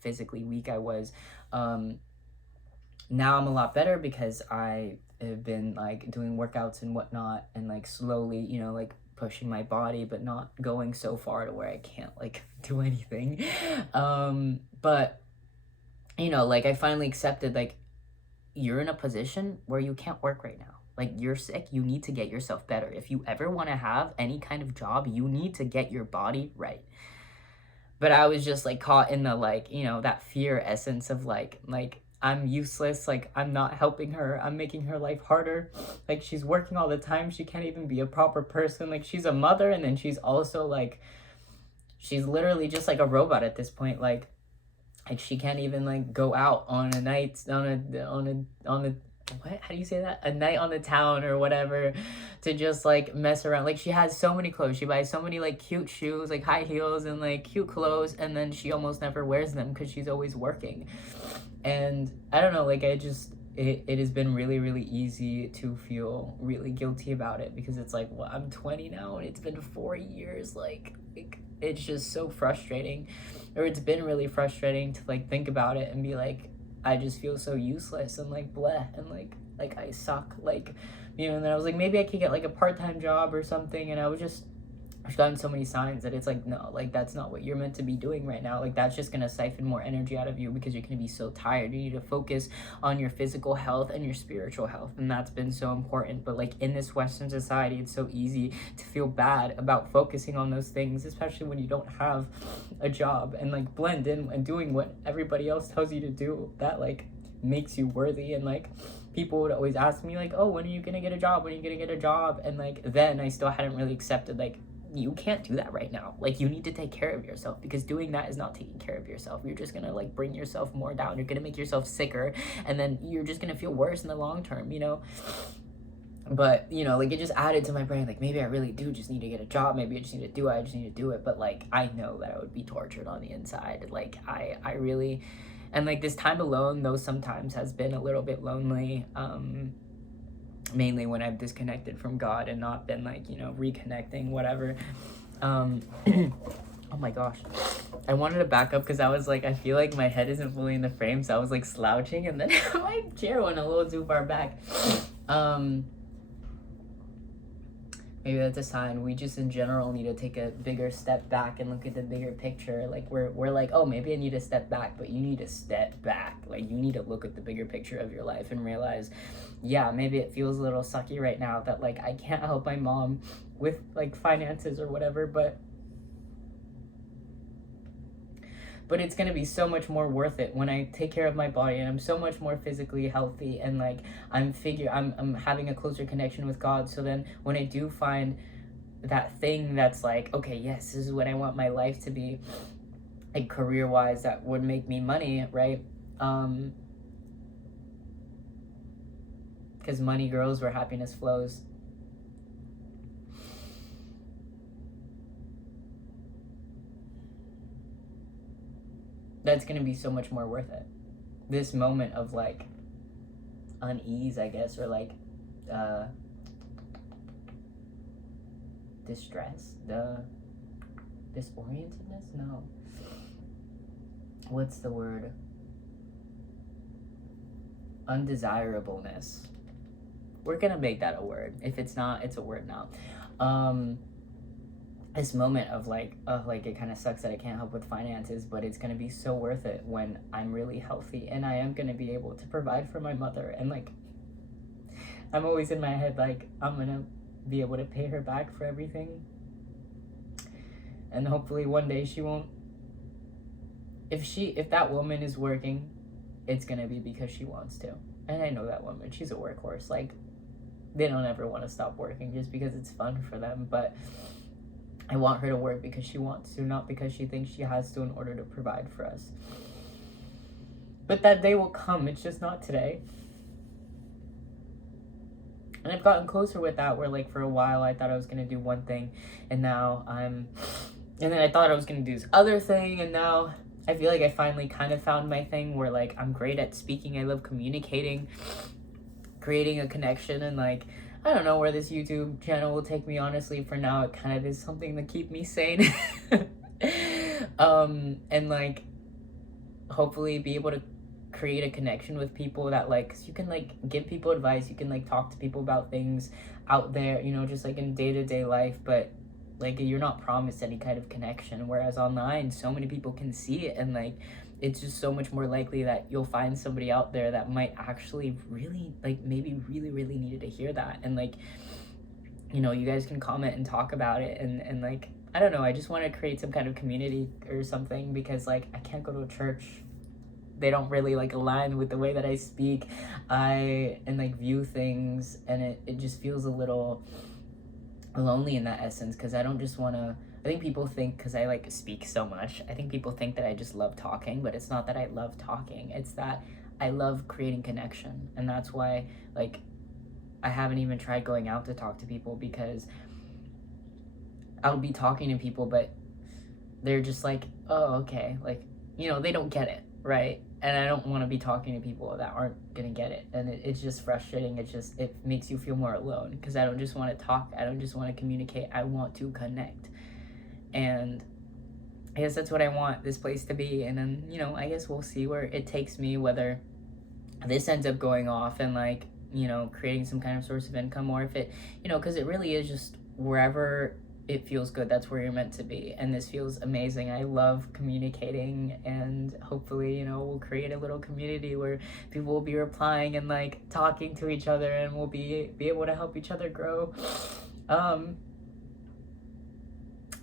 physically weak I was. Now I'm a lot better, because I have been like doing workouts and whatnot, and like slowly, you know, like pushing my body, but not going so far to where I can't like do anything. But you know, like I finally accepted like, you're in a position where you can't work right now. Like you're sick, you need to get yourself better. If you ever want to have any kind of job, you need to get your body right. But I was just like caught in the like, you know, that fear essence of like I'm useless, like I'm not helping her, I'm making her life harder. Like she's working all the time, she can't even be a proper person. Like she's a mother, and then she's also like, she's literally just like a robot at this point. Like she can't even like go out on a night, on a what, how do you say that, a night on the town or whatever, to just like mess around. Like she has so many clothes, she buys so many like cute shoes, like high heels and like cute clothes, and then she almost never wears them because she's always working. And I don't know, like I just, it has been really, really easy to feel really guilty about it, because it's like, well, I'm 20 now and it's been 4 years. Like it's just so frustrating, or it's been really frustrating to like think about it and be like, I just feel so useless and like bleh, and like I suck, like, you know. And then I was like, maybe I could get like a part-time job or something, and I've gotten so many signs that it's like, no, like that's not what you're meant to be doing right now. Like that's just gonna siphon more energy out of you, because you're gonna be so tired. You need to focus on your physical health and your spiritual health, and that's been so important. But like in this Western society, it's so easy to feel bad about focusing on those things, especially when you don't have a job, and like blend in and doing what everybody else tells you to do, that like makes you worthy. And like people would always ask me like, oh, when are you gonna get a job, when are you gonna get a job? And like then I still hadn't really accepted like, you can't do that right now. Like you need to take care of yourself, because doing that is not taking care of yourself. You're just gonna like bring yourself more down. You're gonna make yourself sicker, and then you're just gonna feel worse in the long term, you know. But you know, like it just added to my brain, like maybe I really do just need to get a job, maybe I just need to do it, I just need to do it. But like I know that I would be tortured on the inside. Like I really, and like this time alone though sometimes has been a little bit lonely, mainly when I've disconnected from God and not been like, you know, reconnecting, whatever. Oh my gosh, I wanted to back up because I was like, I feel like my head isn't fully in the frame, so I was like slouching, and then my chair went a little too far back. maybe that's a sign we just in general need to take a bigger step back and look at the bigger picture. Like we're like, oh, maybe I need to step back, but you need to step back. Like you need to look at the bigger picture of your life and realize, yeah, maybe it feels a little sucky right now that like I can't help my mom with like finances or whatever, but it's going to be so much more worth it when I take care of my body and I'm so much more physically healthy, and like I'm having a closer connection with God. So then when I do find that thing that's like, okay, yes, this is what I want my life to be, like career wise, that would make me money, right? Because money grows where happiness flows. That's going to be so much more worth it. This moment of like unease, I guess, or like distress, the disorientedness, no, what's the word, undesirableness, we're gonna make that a word. If it's not, it's a word now. This moment of like, oh, like it kind of sucks that I can't help with finances, but it's gonna be so worth it when I'm really healthy and I am gonna be able to provide for my mother. And like, I'm always in my head like, I'm gonna be able to pay her back for everything, and hopefully one day she won't. If that woman is working, it's gonna be because she wants to. And I know that woman, she's a workhorse. Like, they don't ever want to stop working just because it's fun for them, but I want her to work because she wants to, not because she thinks she has to in order to provide for us. But that day will come, it's just not today. And I've gotten closer with that, where like for a while I thought I was going to do one thing, and now and then I thought I was going to do this other thing, and now I feel like I finally kind of found my thing where like I'm great at speaking, I love communicating, creating a connection, and like I don't know where this YouTube channel will take me, honestly. For now, it kind of is something to keep me sane. And like, hopefully be able to create a connection with people that like, 'cause you can like give people advice, you can like talk to people about things out there, you know, just like in day-to-day life, but like you're not promised any kind of connection. Whereas online, so many people can see it, and like it's just so much more likely that you'll find somebody out there that might actually really like maybe really needed to hear that. And like, you know, you guys can comment and talk about it, and like I don't know, I just want to create some kind of community or something, because like I can't go to a church, they don't really like align with the way that I speak and like view things, and it just feels a little lonely in that essence, because I don't just want to. I think people think, because I like speak so much, I think people think that I just love talking, but it's not that I love talking, it's that I love creating connection. And that's why like I haven't even tried going out to talk to people, because I'll be talking to people but they're just like, oh, okay, like, you know, they don't get it, right? And I don't want to be talking to people that aren't gonna get it, and it's just frustrating. It makes you feel more alone, because I don't just want to talk, I don't just want to communicate, I want to connect. And I guess that's what I want this place to be. And then, you know, I guess we'll see where it takes me, whether this ends up going off and like, you know, creating some kind of source of income, or if it, you know, because it really is just wherever it feels good, that's where you're meant to be. And this feels amazing. I love communicating, and hopefully, you know, we'll create a little community where people will be replying and like talking to each other, and we'll be able to help each other grow.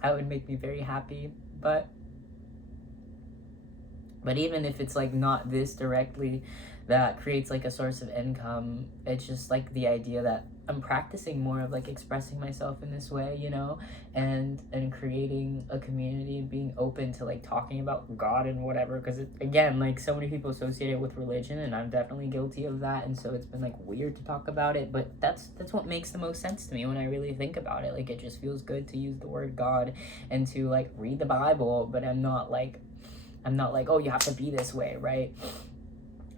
That would make me very happy. But even if it's like not this directly that creates like a source of income, it's just like the idea that I'm practicing more of like expressing myself in this way, you know, and creating a community and being open to like talking about God and whatever, because again, like so many people associate it with religion, and I'm definitely guilty of that, and so it's been like weird to talk about it, but that's what makes the most sense to me when I really think about it. Like, it just feels good to use the word God and to like read the Bible, but I'm not like, oh, you have to be this way, right?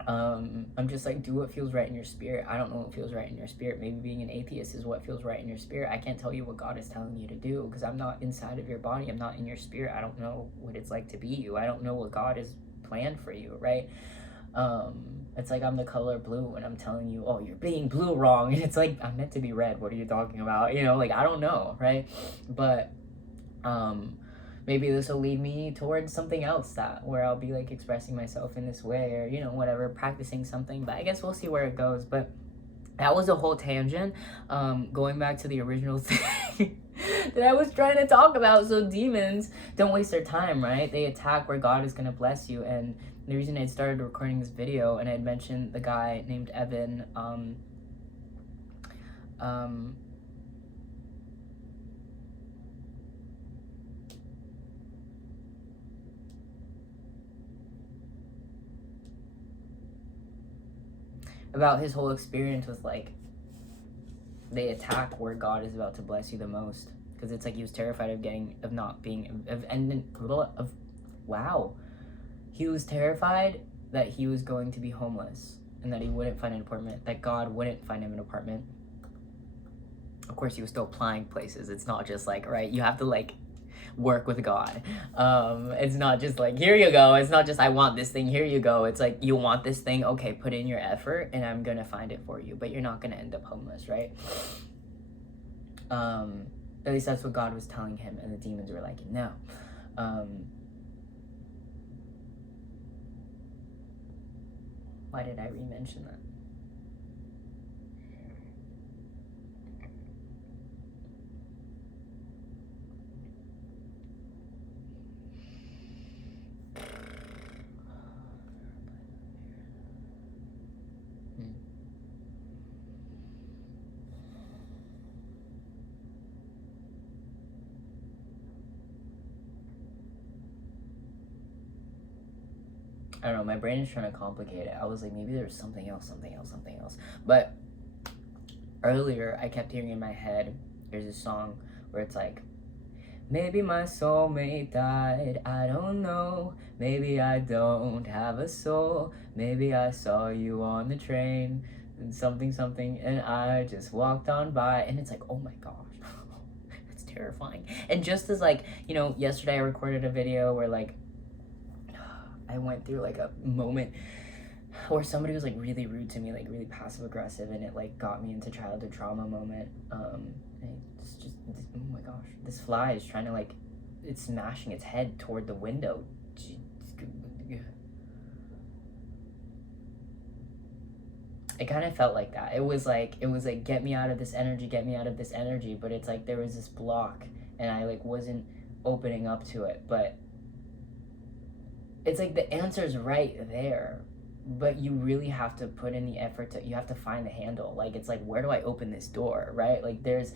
I'm just like, do what feels right in your spirit. I don't know what feels right in your spirit. Maybe being an atheist is what feels right in your spirit. I can't tell you what God is telling you to do, because I'm not inside of your body. I'm not in your spirit. I don't know what it's like to be you. I don't know what God has planned for you, right? It's like I'm the color blue and I'm telling you, oh, you're being blue wrong. And it's like, I'm meant to be red. What are you talking about? You know, like, I don't know, right? But maybe this will lead me towards something else where I'll be like expressing myself in this way, or, you know, whatever, practicing something. But I guess we'll see where it goes. But that was a whole tangent. Going back to the original thing that I was trying to talk about. So demons don't waste their time, right? They attack where God is going to bless you. And the reason I started recording this video, and I had mentioned the guy named Evan, about his whole experience with, like, they attack where God is about to bless you the most, because it's like he was terrified he was terrified that he was going to be homeless and that he wouldn't find an apartment, that God wouldn't find him an apartment. Of course, he was still applying places. It's not just like, right, you have to like work with God. It's not just like, here you go. It's not just, I want this thing, here you go. It's like, you want this thing, okay, put in your effort and I'm gonna find it for you, but you're not gonna end up homeless, right? At least that's what God was telling him, and the demons were like, no. Why did I re-mention that? I don't know, my brain is trying to complicate it. I was like, maybe there's something else. But earlier, I kept hearing in my head, there's a song where it's like, maybe my soulmate died, I don't know. Maybe I don't have a soul. Maybe I saw you on the train, and something, and I just walked on by. And it's like, oh my gosh. That's terrifying. And just as like, you know, yesterday I recorded a video where like, I went through like a moment where somebody was like really rude to me, like really passive aggressive, and it like got me into childhood trauma moment. And it's just, oh my gosh, this fly is trying to like, it's smashing its head toward the window. It kind of felt like that. It was like, get me out of this energy, but it's like there was this block and I like wasn't opening up to it. But it's like the answer's right there, but you really have to put in the effort you have to find the handle. Like, it's like, where do I open this door, right? Like, there's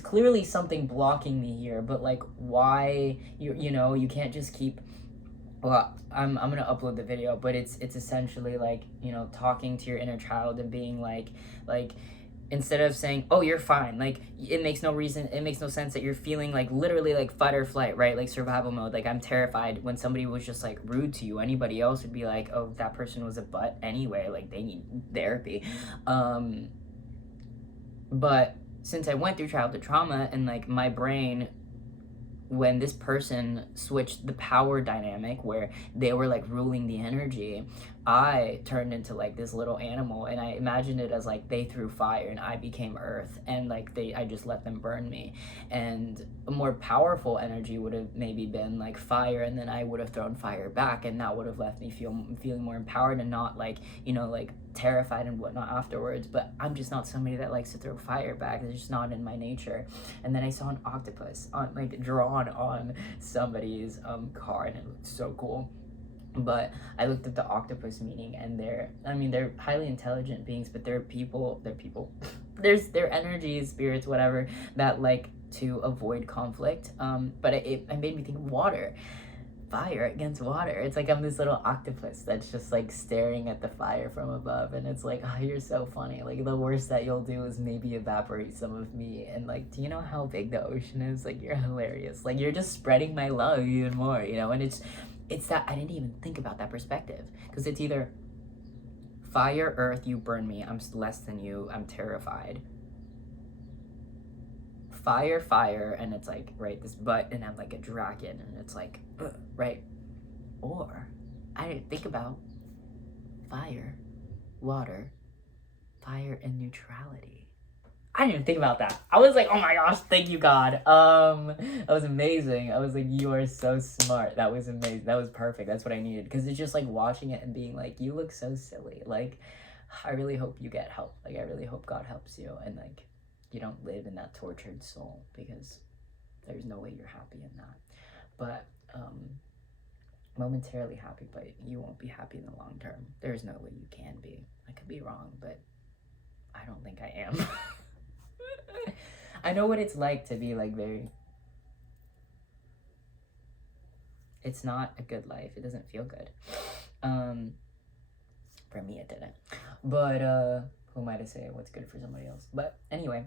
clearly something blocking me here, but like, why, you know, you can't just keep, well, I'm gonna upload the video, but it's essentially like, you know, talking to your inner child and being like, instead of saying, oh, you're fine, like, it makes no sense that you're feeling like literally like fight or flight, right? Like survival mode, like I'm terrified. When somebody was just like rude to you, anybody else would be like, oh, that person was a butt anyway, like they need therapy. But since I went through childhood trauma and like my brain, when this person switched the power dynamic where they were like ruling the energy, I turned into like this little animal, and I imagined it as like they threw fire and I became earth, and like I just let them burn me. And a more powerful energy would have maybe been like fire, and then I would have thrown fire back, and that would have left me feeling more empowered and not like, you know, like terrified and whatnot afterwards. But I'm just not somebody that likes to throw fire back. It's just not in my nature. And then I saw an octopus drawn on somebody's car, and it looked so cool. But I looked at the octopus meaning, and they're highly intelligent beings, but they're people. They're energies, spirits, whatever, that like to avoid conflict. But it made me think of water. Fire against water. It's like I'm this little octopus that's just like staring at the fire from above, and it's like, oh, you're so funny. Like, the worst that you'll do is maybe evaporate some of me. And like, do you know how big the ocean is? Like, you're hilarious. Like, you're just spreading my love even more, you know? And it's that I didn't even think about that perspective, because it's either fire, earth, you burn me, I'm less than you, I'm terrified. Fire, and it's like, right, this butt, and I'm like a dragon, and it's like, right? Or I didn't think about, fire, water, fire, and neutrality. I didn't even think about that. I was like, oh my gosh, thank you, God. That was amazing. I was like, you are so smart. That was amazing. That was perfect. That's what I needed. Because it's just like watching it and being like, you look so silly. Like, I really hope you get help. Like, I really hope God helps you. And like, you don't live in that tortured soul, because there's no way you're happy in that. But, momentarily happy, but you won't be happy in the long term. There's no way you can be. I could be wrong, but I don't think I am. I know what it's like to be like very... It's not a good life. It doesn't feel good. For me, it didn't. But, who am I to say what's good for somebody else? But anyway.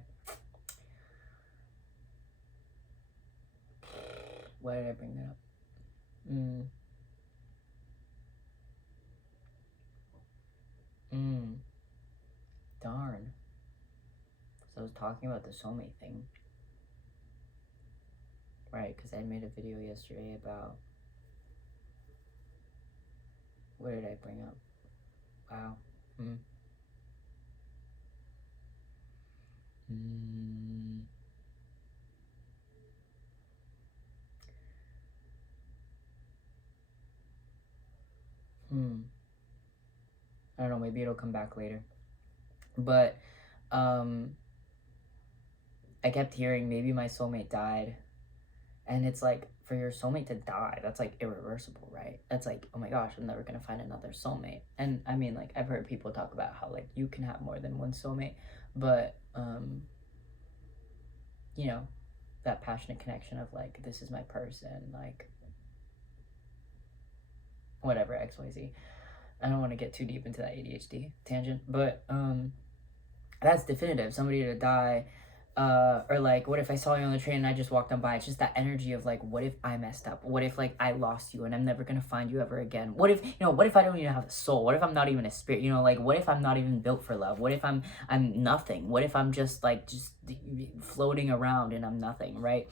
Why did I bring that up? Darn. So I was talking about the soulmate thing. Right, because I made a video yesterday about... What did I bring up? Wow. I don't know, maybe it'll come back later. But, I kept hearing maybe my soulmate died. And it's like, for your soulmate to die, that's like irreversible, right? That's like, oh my gosh, I'm never gonna find another soulmate. And I mean, like, I've heard people talk about how like you can have more than one soulmate, but you know, that passionate connection of like, this is my person, like whatever, XYZ. I don't want to get too deep into that ADHD tangent, but that's definitive. Somebody to die. Or like, what if I saw you on the train and I just walked on by? It's just that energy of like, what if I messed up? What if like I lost you and I'm never gonna find you ever again? What if, you know, what if I don't even have a soul? What if I'm not even a spirit? You know, like, what if I'm not even built for love? What if I'm nothing? What if I'm just like, just floating around and I'm nothing, right?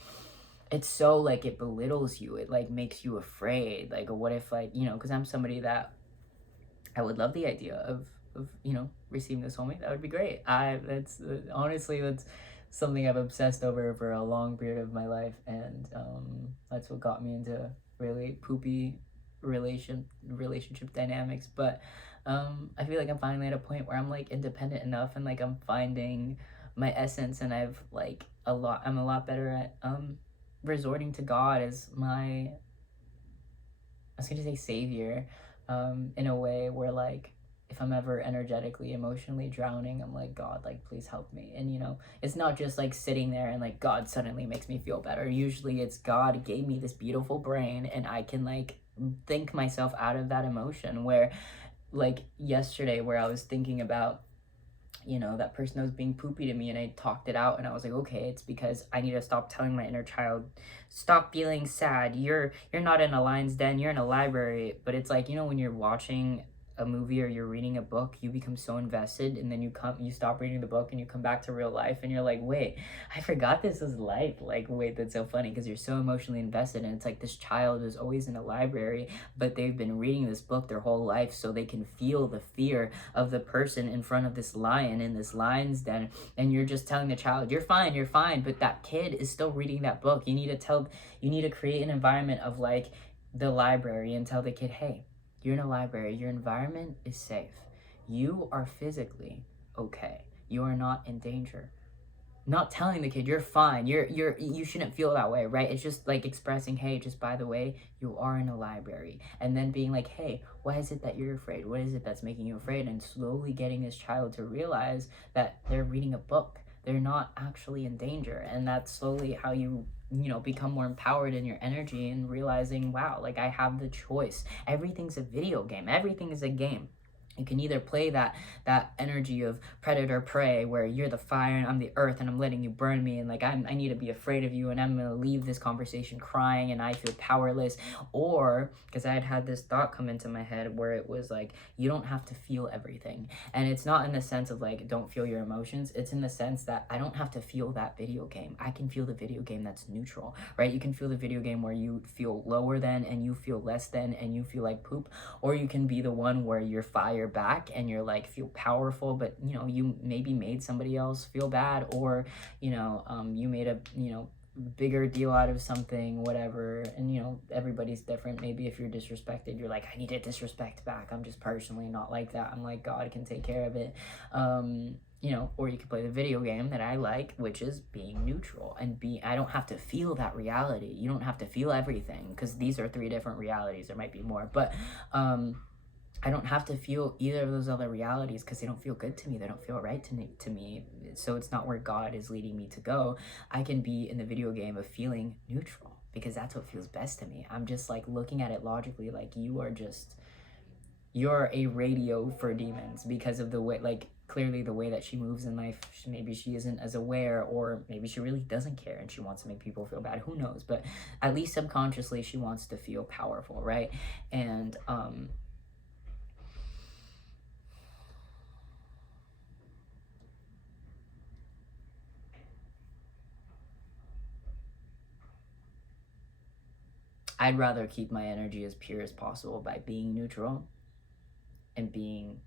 It's so like, it belittles you. It like makes you afraid. Like, what if like, you know, because I'm somebody that I would love the idea of, you know, receiving the soulmate. That would be great. That's honestly, that's something I've obsessed over for a long period of my life, and that's what got me into really poopy relationship dynamics. But I feel like I'm finally at a point where I'm like independent enough, and like I'm finding my essence, and I'm a lot better at resorting to God as my, I was gonna say savior, in a way where like, if I'm ever energetically, emotionally drowning, I'm like, God, like, please help me. And, you know, it's not just like sitting there and like God suddenly makes me feel better. Usually it's God gave me this beautiful brain and I can like think myself out of that emotion. Where like yesterday, where I was thinking about, you know, that person that was being poopy to me, and I talked it out, and I was like, okay, it's because I need to stop telling my inner child, stop feeling sad, you're not in a lion's den, you're in a library. But it's like, you know, when you're watching a movie or you're reading a book, you become so invested, and then you stop reading the book and you come back to real life and you're like, wait, I forgot this was life. Like, wait, that's so funny, because you're so emotionally invested. And it's like, this child is always in a library, but they've been reading this book their whole life, so they can feel the fear of the person in front of this lion in this lion's den. And you're just telling the child, you're fine, but that kid is still reading that book. You need to create an environment of like the library, and tell the kid, hey, you're in a library, your environment is safe, you are physically okay, you are not in danger. Not telling the kid you're fine, you shouldn't feel that way, right? It's just like expressing, hey, just by the way, you are in a library. And then being like, hey, what is it that you're afraid? What is it that's making you afraid? And slowly getting this child to realize that they're reading a book, they're not actually in danger. And that's slowly how you know, become more empowered in your energy, and realizing, wow, like, I have the choice. Everything's a video game. Everything is a game. You can either play that energy of predator prey, where you're the fire and I'm the earth and I'm letting you burn me, and like I need to be afraid of you, and I'm gonna leave this conversation crying and I feel powerless. Or, because I had this thought come into my head where it was like, you don't have to feel everything. And it's not in the sense of like, don't feel your emotions. It's in the sense that I don't have to feel that video game. I can feel the video game that's neutral, right? You can feel the video game where you feel lower than, and you feel less than, and you feel like poop. Or you can be the one where you're fire your back and you're like feel powerful, but you know, you maybe made somebody else feel bad, or you know, you made a, you know, bigger deal out of something, whatever. And you know, everybody's different. Maybe if you're disrespected, you're like, I need to disrespect back. I'm just personally not like that. I'm like, God can take care of it. You know, or you could play the video game that I like, which is being neutral and I don't have to feel that reality. You don't have to feel everything, because these are 3 different realities. There might be more, but I don't have to feel either of those other realities, because they don't feel good to me. They don't feel right to me. So it's not where God is leading me to go. I can be in the video game of feeling neutral, because that's what feels best to me. I'm just like looking at it logically, like you're a radio for demons, because of the way, like, clearly the way that she moves in life. Maybe she isn't as aware, or maybe she really doesn't care and she wants to make people feel bad. Who knows? But at least subconsciously she wants to feel powerful, right? And I'd rather keep my energy as pure as possible by being neutral and being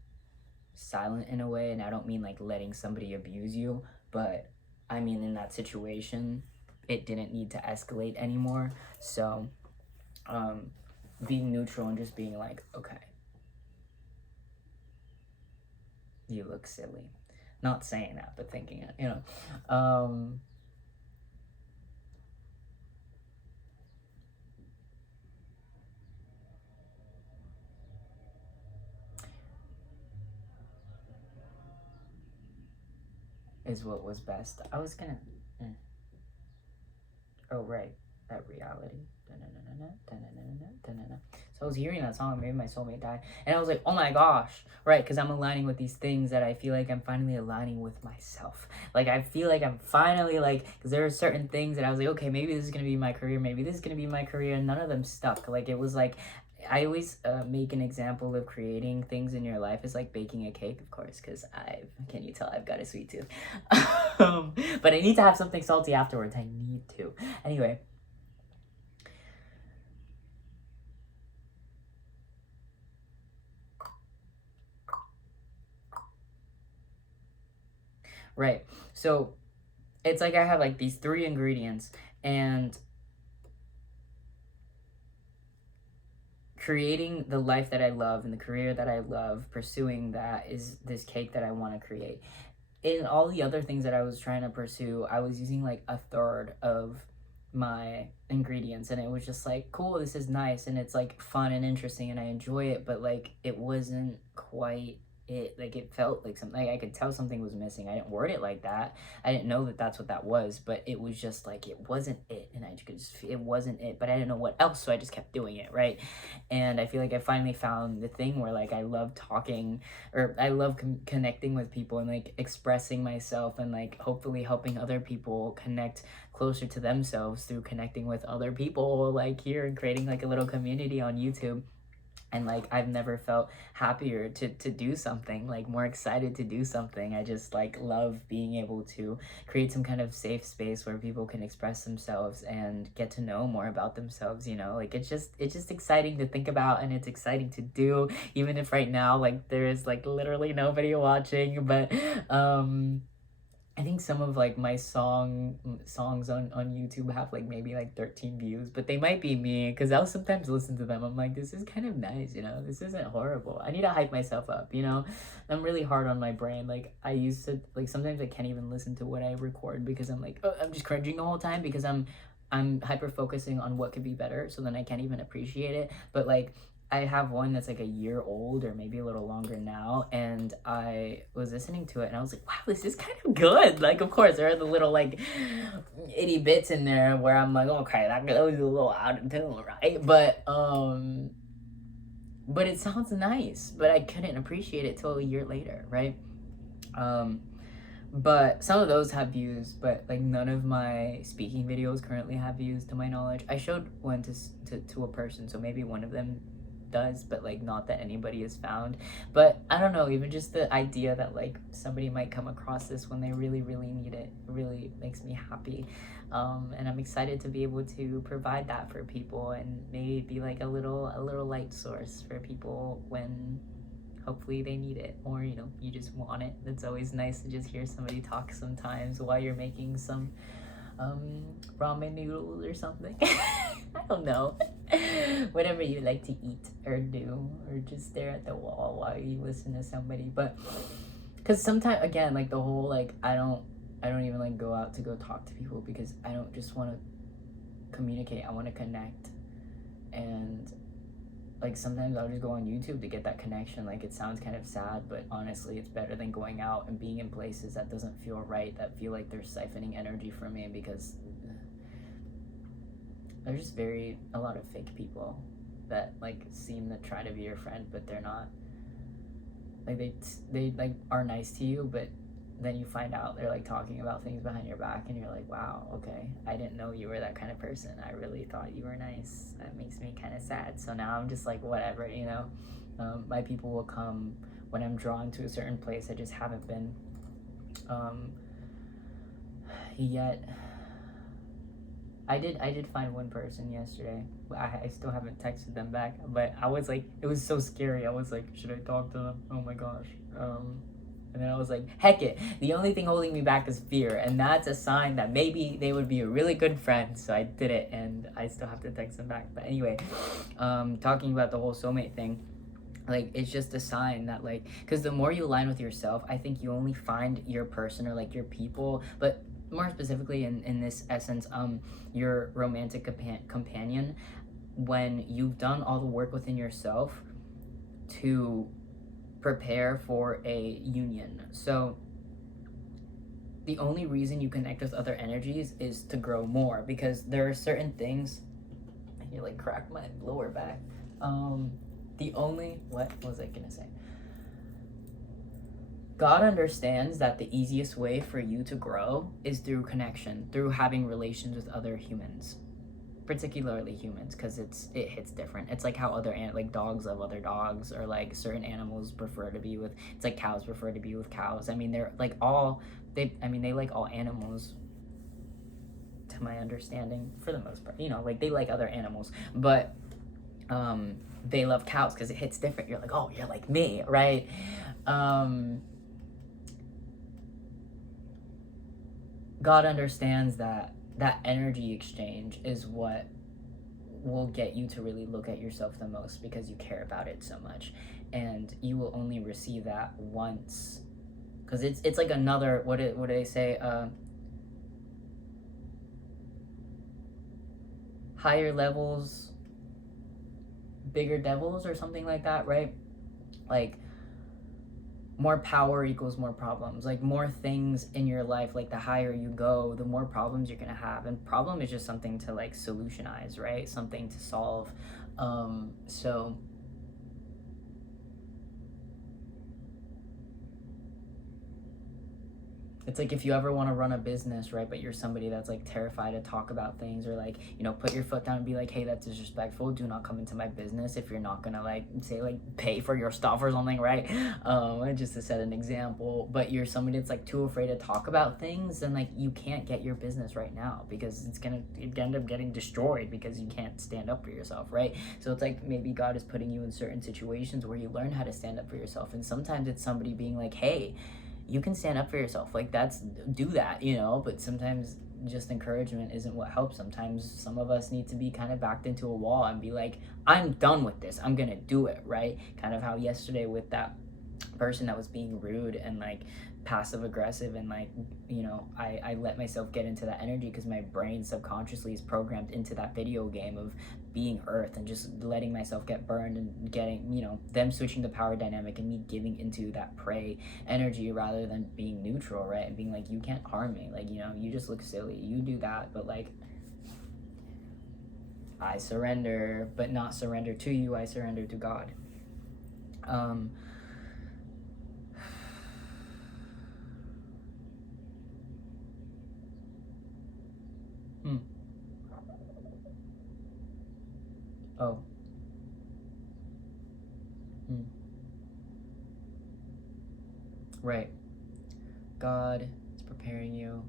silent in a way. And I don't mean like letting somebody abuse you, but I mean in that situation it didn't need to escalate anymore. So being neutral and just being like, okay, you look silly. Not saying that, but thinking it, you know. Is what was best. I was gonna oh right, that reality. So I was hearing that song, Maybe My Soulmate Died, and I was like, oh my gosh, right, because I'm aligning with these things that I feel like I'm finally aligning with myself. Like, I feel like I'm finally, like, because there are certain things that I was like, okay, maybe this is going to be my career, maybe this is going to be my career, and none of them stuck. Like, it was like, I always make an example of creating things in your life is like baking a cake, of course, because can you tell I've got a sweet tooth? But I need to have something salty afterwards. I need to. Anyway. Right. So it's like I have like these 3 ingredients, and creating the life that I love and the career that I love, pursuing that, is this cake that I want to create. In all the other things that I was trying to pursue, I was using like a third of my ingredients, and it was just like, cool, this is nice, and it's like fun and interesting, and I enjoy it, but like it wasn't quite it. Like, it felt like something, like I could tell something was missing. I didn't word it like that. I didn't know that that's what that was, but it was just like, it wasn't it, and I could just, it wasn't it, but I didn't know what else, so I just kept doing it, right? And I feel like I finally found the thing where like I love talking, or I love connecting with people and like expressing myself, and like hopefully helping other people connect closer to themselves through connecting with other people, like here, and creating like a little community on YouTube. And like I've never felt happier to do something, like more excited to do something. I just like love being able to create some kind of safe space where people can express themselves and get to know more about themselves, you know. Like it's just exciting to think about, and it's exciting to do, even if right now like there is like literally nobody watching. But I think some of like my songs on YouTube have like maybe like 13 views, but they might be me, because I'll sometimes listen to them. I'm like, this is kind of nice, you know, this isn't horrible. I need to hype myself up, you know. I'm really hard on my brain. Like I used to, like sometimes I can't even listen to what I record, because I'm like, oh, I'm just cringing the whole time, because I'm hyper focusing on what could be better, so then I can't even appreciate it. But like I have one that's like a year old, or maybe a little longer now, and I was listening to it and I was like, wow, this is kind of good. Like, of course, there are the little like itty bits in there where I'm like, okay, that was a little out of tune, right? But it sounds nice, but I couldn't appreciate it till a year later, right? But some of those have views, but like none of my speaking videos currently have views, to my knowledge. I showed one to a person, so maybe one of them does, but like not that anybody has found. But I don't know, even just the idea that like somebody might come across this when they really need it really makes me happy. And I'm excited to be able to provide that for people, and maybe be like a little light source for people when hopefully they need it, or you just want it. It's always nice to just hear somebody talk sometimes while you're making some ramen noodles or something. I don't know. Whatever you like to eat or do, or just stare at the wall while you listen to somebody. But because sometimes, again, like the whole like I don't even like go out to go talk to people, because I don't just want to communicate. I want to connect. And like sometimes I'll just go on YouTube to get that connection. Like it sounds kind of sad, but honestly it's better than going out and being in places that doesn't feel right, that feel like they're siphoning energy from me, because there's just a lot of fake people that like seem to try to be your friend, but they're not. Like they like are nice to you, but then you find out they're like talking about things behind your back, and you're like, wow, okay, I didn't know you were that kind of person. I really thought you were nice. That makes me kind of sad. So now I'm just like, whatever, my people will come when I'm drawn to a certain place I just haven't been yet. I did find one person yesterday, but I still haven't texted them back. But I was like, it was so scary. I was like, should I talk to them? Oh my gosh. And then I was like, heck it. The only thing holding me back is fear. And that's a sign that maybe they would be a really good friend. So I did it, and I still have to text them back. But anyway, talking about the whole soulmate thing, like it's just a sign that like, because the more you align with yourself, I think you only find your person, or like your people, but more specifically in this essence, your romantic companion, when you've done all the work within yourself to prepare for a union. So the only reason you connect with other energies is to grow more, because there are certain things. You like crack my lower back. What was I gonna say? God understands that the easiest way for you to grow is through connection, through having relations with other humans, particularly humans, because it hits different. It's like how like dogs love other dogs, or like certain animals prefer to be with. It's like cows prefer to be with cows. I mean, they're like they like all animals, to my understanding, for the most part. Like they like other animals, but they love cows because it hits different. You're like, oh, you're like me, right? God understands that energy exchange is what will get you to really look at yourself the most, because you care about it so much, and you will only receive that once, because it's like another, what do they say, higher levels, bigger devils, or something like that, right? Like more power equals more problems. Like more things in your life, like the higher you go, the more problems you're gonna have. And problem is just something to like solutionize, right? Something to solve. So it's like if you ever want to run a business, right, but you're somebody that's like terrified to talk about things, or like, put your foot down and be like, hey, that's disrespectful, do not come into my business if you're not gonna like say like pay for your stuff or something, right? Just to set an example. But you're somebody that's like too afraid to talk about things, and like you can't get your business right now, because it's gonna end up getting destroyed because you can't stand up for yourself, right? So it's like maybe God is putting you in certain situations where you learn how to stand up for yourself, and sometimes it's somebody being like, hey, you can stand up for yourself, like do that, but sometimes just encouragement isn't what helps. Sometimes some of us need to be kind of backed into a wall and be like, I'm done with this, I'm gonna do it, right? Kind of how yesterday with that person that was being rude and like passive aggressive, and like I let myself get into that energy because my brain subconsciously is programmed into that video game of being earth, and just letting myself get burned, and getting them switching the power dynamic, and me giving into that prey energy rather than being neutral, right? And being like, you can't harm me, like you just look silly, you do that, but like I surrender, but not surrender to you, I surrender to God. Oh. Right. God is preparing you.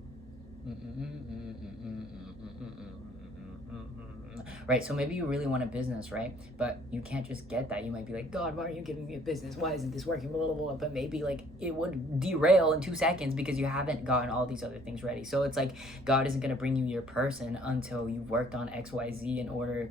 right? So maybe you really want a business, right? But you can't just get that. You might be like, God, why are you giving me a business? Why isn't this working? Blah, blah, blah. But maybe like it would derail in 2 seconds because you haven't gotten all these other things ready. So it's like God isn't going to bring you your person until you've worked on XYZ in order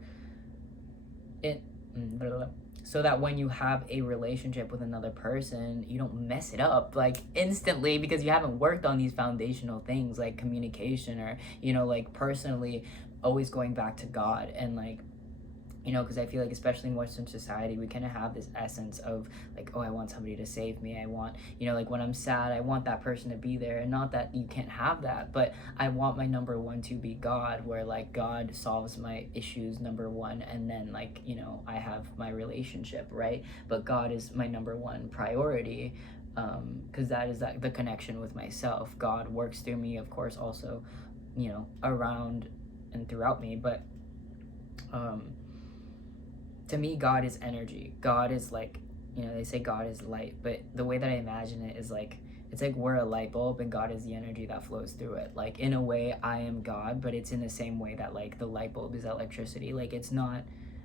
it blah, blah, blah. So that when you have a relationship with another person, you don't mess it up like instantly because you haven't worked on these foundational things like communication or, you know, like personally always going back to God and like, you know, because I feel like especially in Western society, we kind of have this essence of like, oh, I want somebody to save me. I want, you know, like when I'm sad, I want that person to be there. And not that you can't have that, but I want my number one to be God, where like God solves my issues, number one. And then like, you know, I have my relationship, right? But God is my number one priority because that is the connection with myself. God works through me, of course, also, you know, around and throughout me. But to me, God is energy. God is like, you know, they say God is light, but the way that I imagine it is like, it's like we're a light bulb and God is the energy that flows through it. Like in a way, I am God, but it's in the same way that like the light bulb is electricity. Like it's not,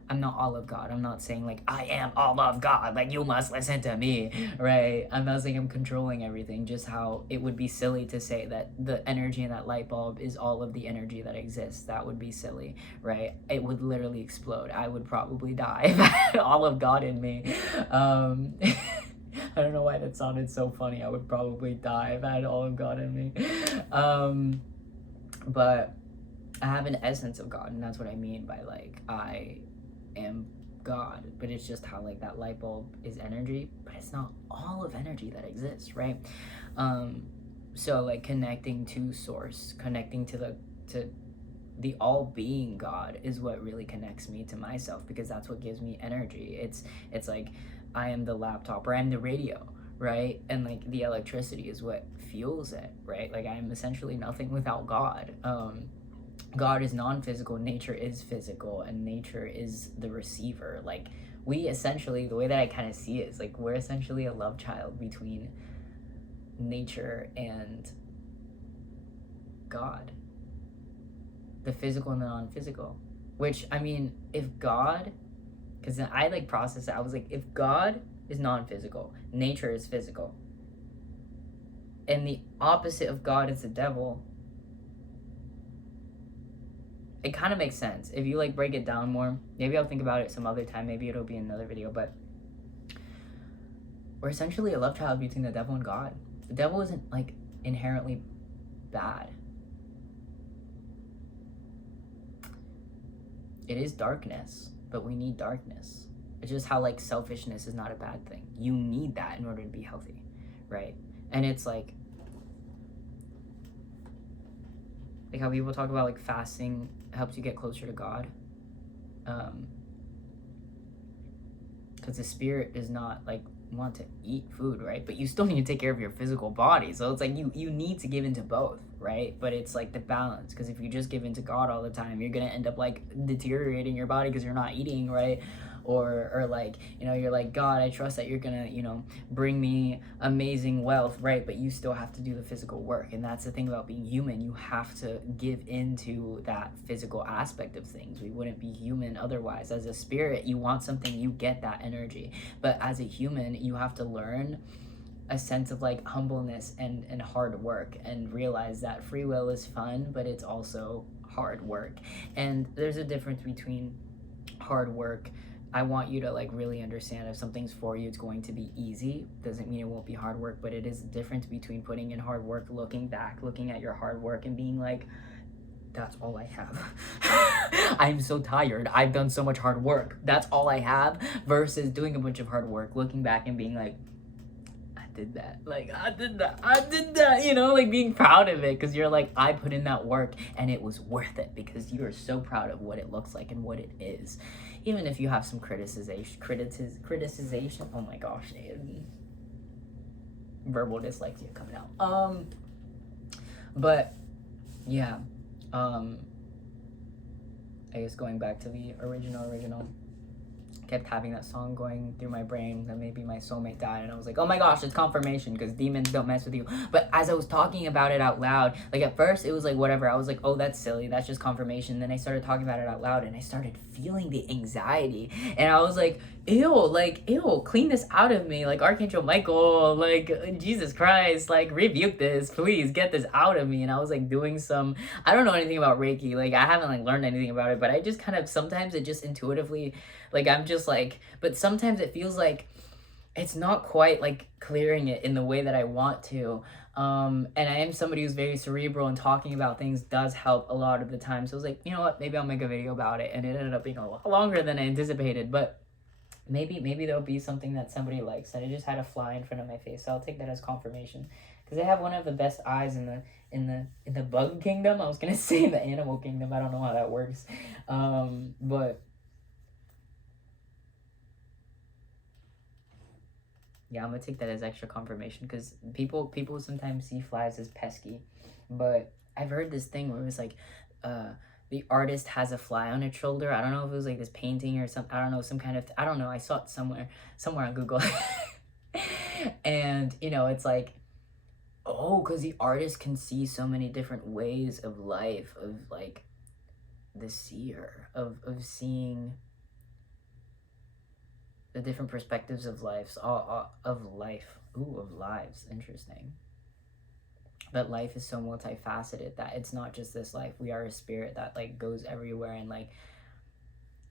I'm not all of God. I'm not saying like I am all of God, like you must listen to me, right? I'm not saying I'm controlling everything, just how it would be silly to say that the energy in that light bulb is all of the energy that exists. That would be silly, right? It would literally explode. I would probably die if I had all of God in me. I don't know why that sounded so funny. I would probably die if I had all of God in me. But I have an essence of God, and that's what I mean by like I am God, but it's just how like that light bulb is energy, but it's not all of energy that exists, right? So like connecting to source, connecting to the all-being God is what really connects me to myself, because that's what gives me energy. It's like I am the laptop or I'm the radio, right? And like the electricity is what fuels it, right? Like I'm essentially nothing without God. God is non-physical, nature is physical, and nature is the receiver. Like we essentially, the way that I kind of see it is like we're essentially a love child between nature and God, the physical and the non-physical. Which, I mean, if God, because then I like process it, I was like, if God is non-physical, nature is physical, and the opposite of God is the devil, it kind of makes sense. If you like break it down more, maybe I'll think about it some other time, maybe it'll be another video, but we're essentially a love child between the devil and God. The devil isn't like inherently bad. It is darkness, but we need darkness. It's just how like selfishness is not a bad thing. You need that in order to be healthy, right? And it's like how people talk about like fasting helps you get closer to God, because the spirit does not like want to eat food, right? But you still need to take care of your physical body, so it's like you need to give into both, right? But it's like the balance, because if you just give into God all the time, you're gonna end up like deteriorating your body because you're not eating, right? Or like, you know, you're like, God, I trust that you're gonna, you know, bring me amazing wealth, right? But you still have to do the physical work. And that's the thing about being human. You have to give into that physical aspect of things. We wouldn't be human otherwise. As a spirit, you want something, you get that energy. But as a human, you have to learn a sense of like humbleness and hard work, and realize that free will is fun, but it's also hard work. And there's a difference between hard work. I want you to like really understand, if something's for you, it's going to be easy. Doesn't mean it won't be hard work, but it is the difference between putting in hard work, looking back, looking at your hard work and being like, that's all I have. I'm so tired. I've done so much hard work. That's all I have, versus doing a bunch of hard work, looking back and being like, I did that. Like, I did that, you know, like being proud of it, because you're like, I put in that work and it was worth it, because you are so proud of what it looks like and what it is. Even if you have some criticization, oh my gosh, verbal dyslexia coming out. But yeah, I guess going back to the original kept having that song going through my brain that maybe my soulmate died, and I was like, oh my gosh, it's confirmation because demons don't mess with you. But as I was talking about it out loud, like at first it was like whatever, I was like, oh, that's silly, that's just confirmation. Then I started talking about it out loud and I started feeling the anxiety, and I was like, ew, clean this out of me, like Archangel Michael, like Jesus Christ, like rebuke this, please get this out of me. And I was like doing some, I don't know anything about Reiki, like I haven't like learned anything about it, but I just kind of, sometimes it just intuitively, like I'm just like, but sometimes it feels like it's not quite like clearing it in the way that I want to. And I am somebody who's very cerebral, and talking about things does help a lot of the time. So I was like, you know what, maybe I'll make a video about it, and it ended up being a lot longer than I anticipated, but maybe there'll be something that somebody likes. And I just had a fly in front of my face, so I'll take that as confirmation, because I have one of the best eyes in the bug kingdom. I was gonna say the animal kingdom. I don't know how that works, but yeah, I'm gonna take that as extra confirmation, because people sometimes see flies as pesky, but I've heard this thing where it was like, the artist has a fly on its shoulder. I don't know if it was like this painting or something. I don't know, some kind of, I don't know. I saw it somewhere on Google. And, you know, it's like, oh, because the artist can see so many different ways of life, of like the seer, of seeing the different perspectives of lives, of life. Ooh, of lives. Interesting. That life is so multifaceted, that it's not just this life. We are a spirit that like goes everywhere, and like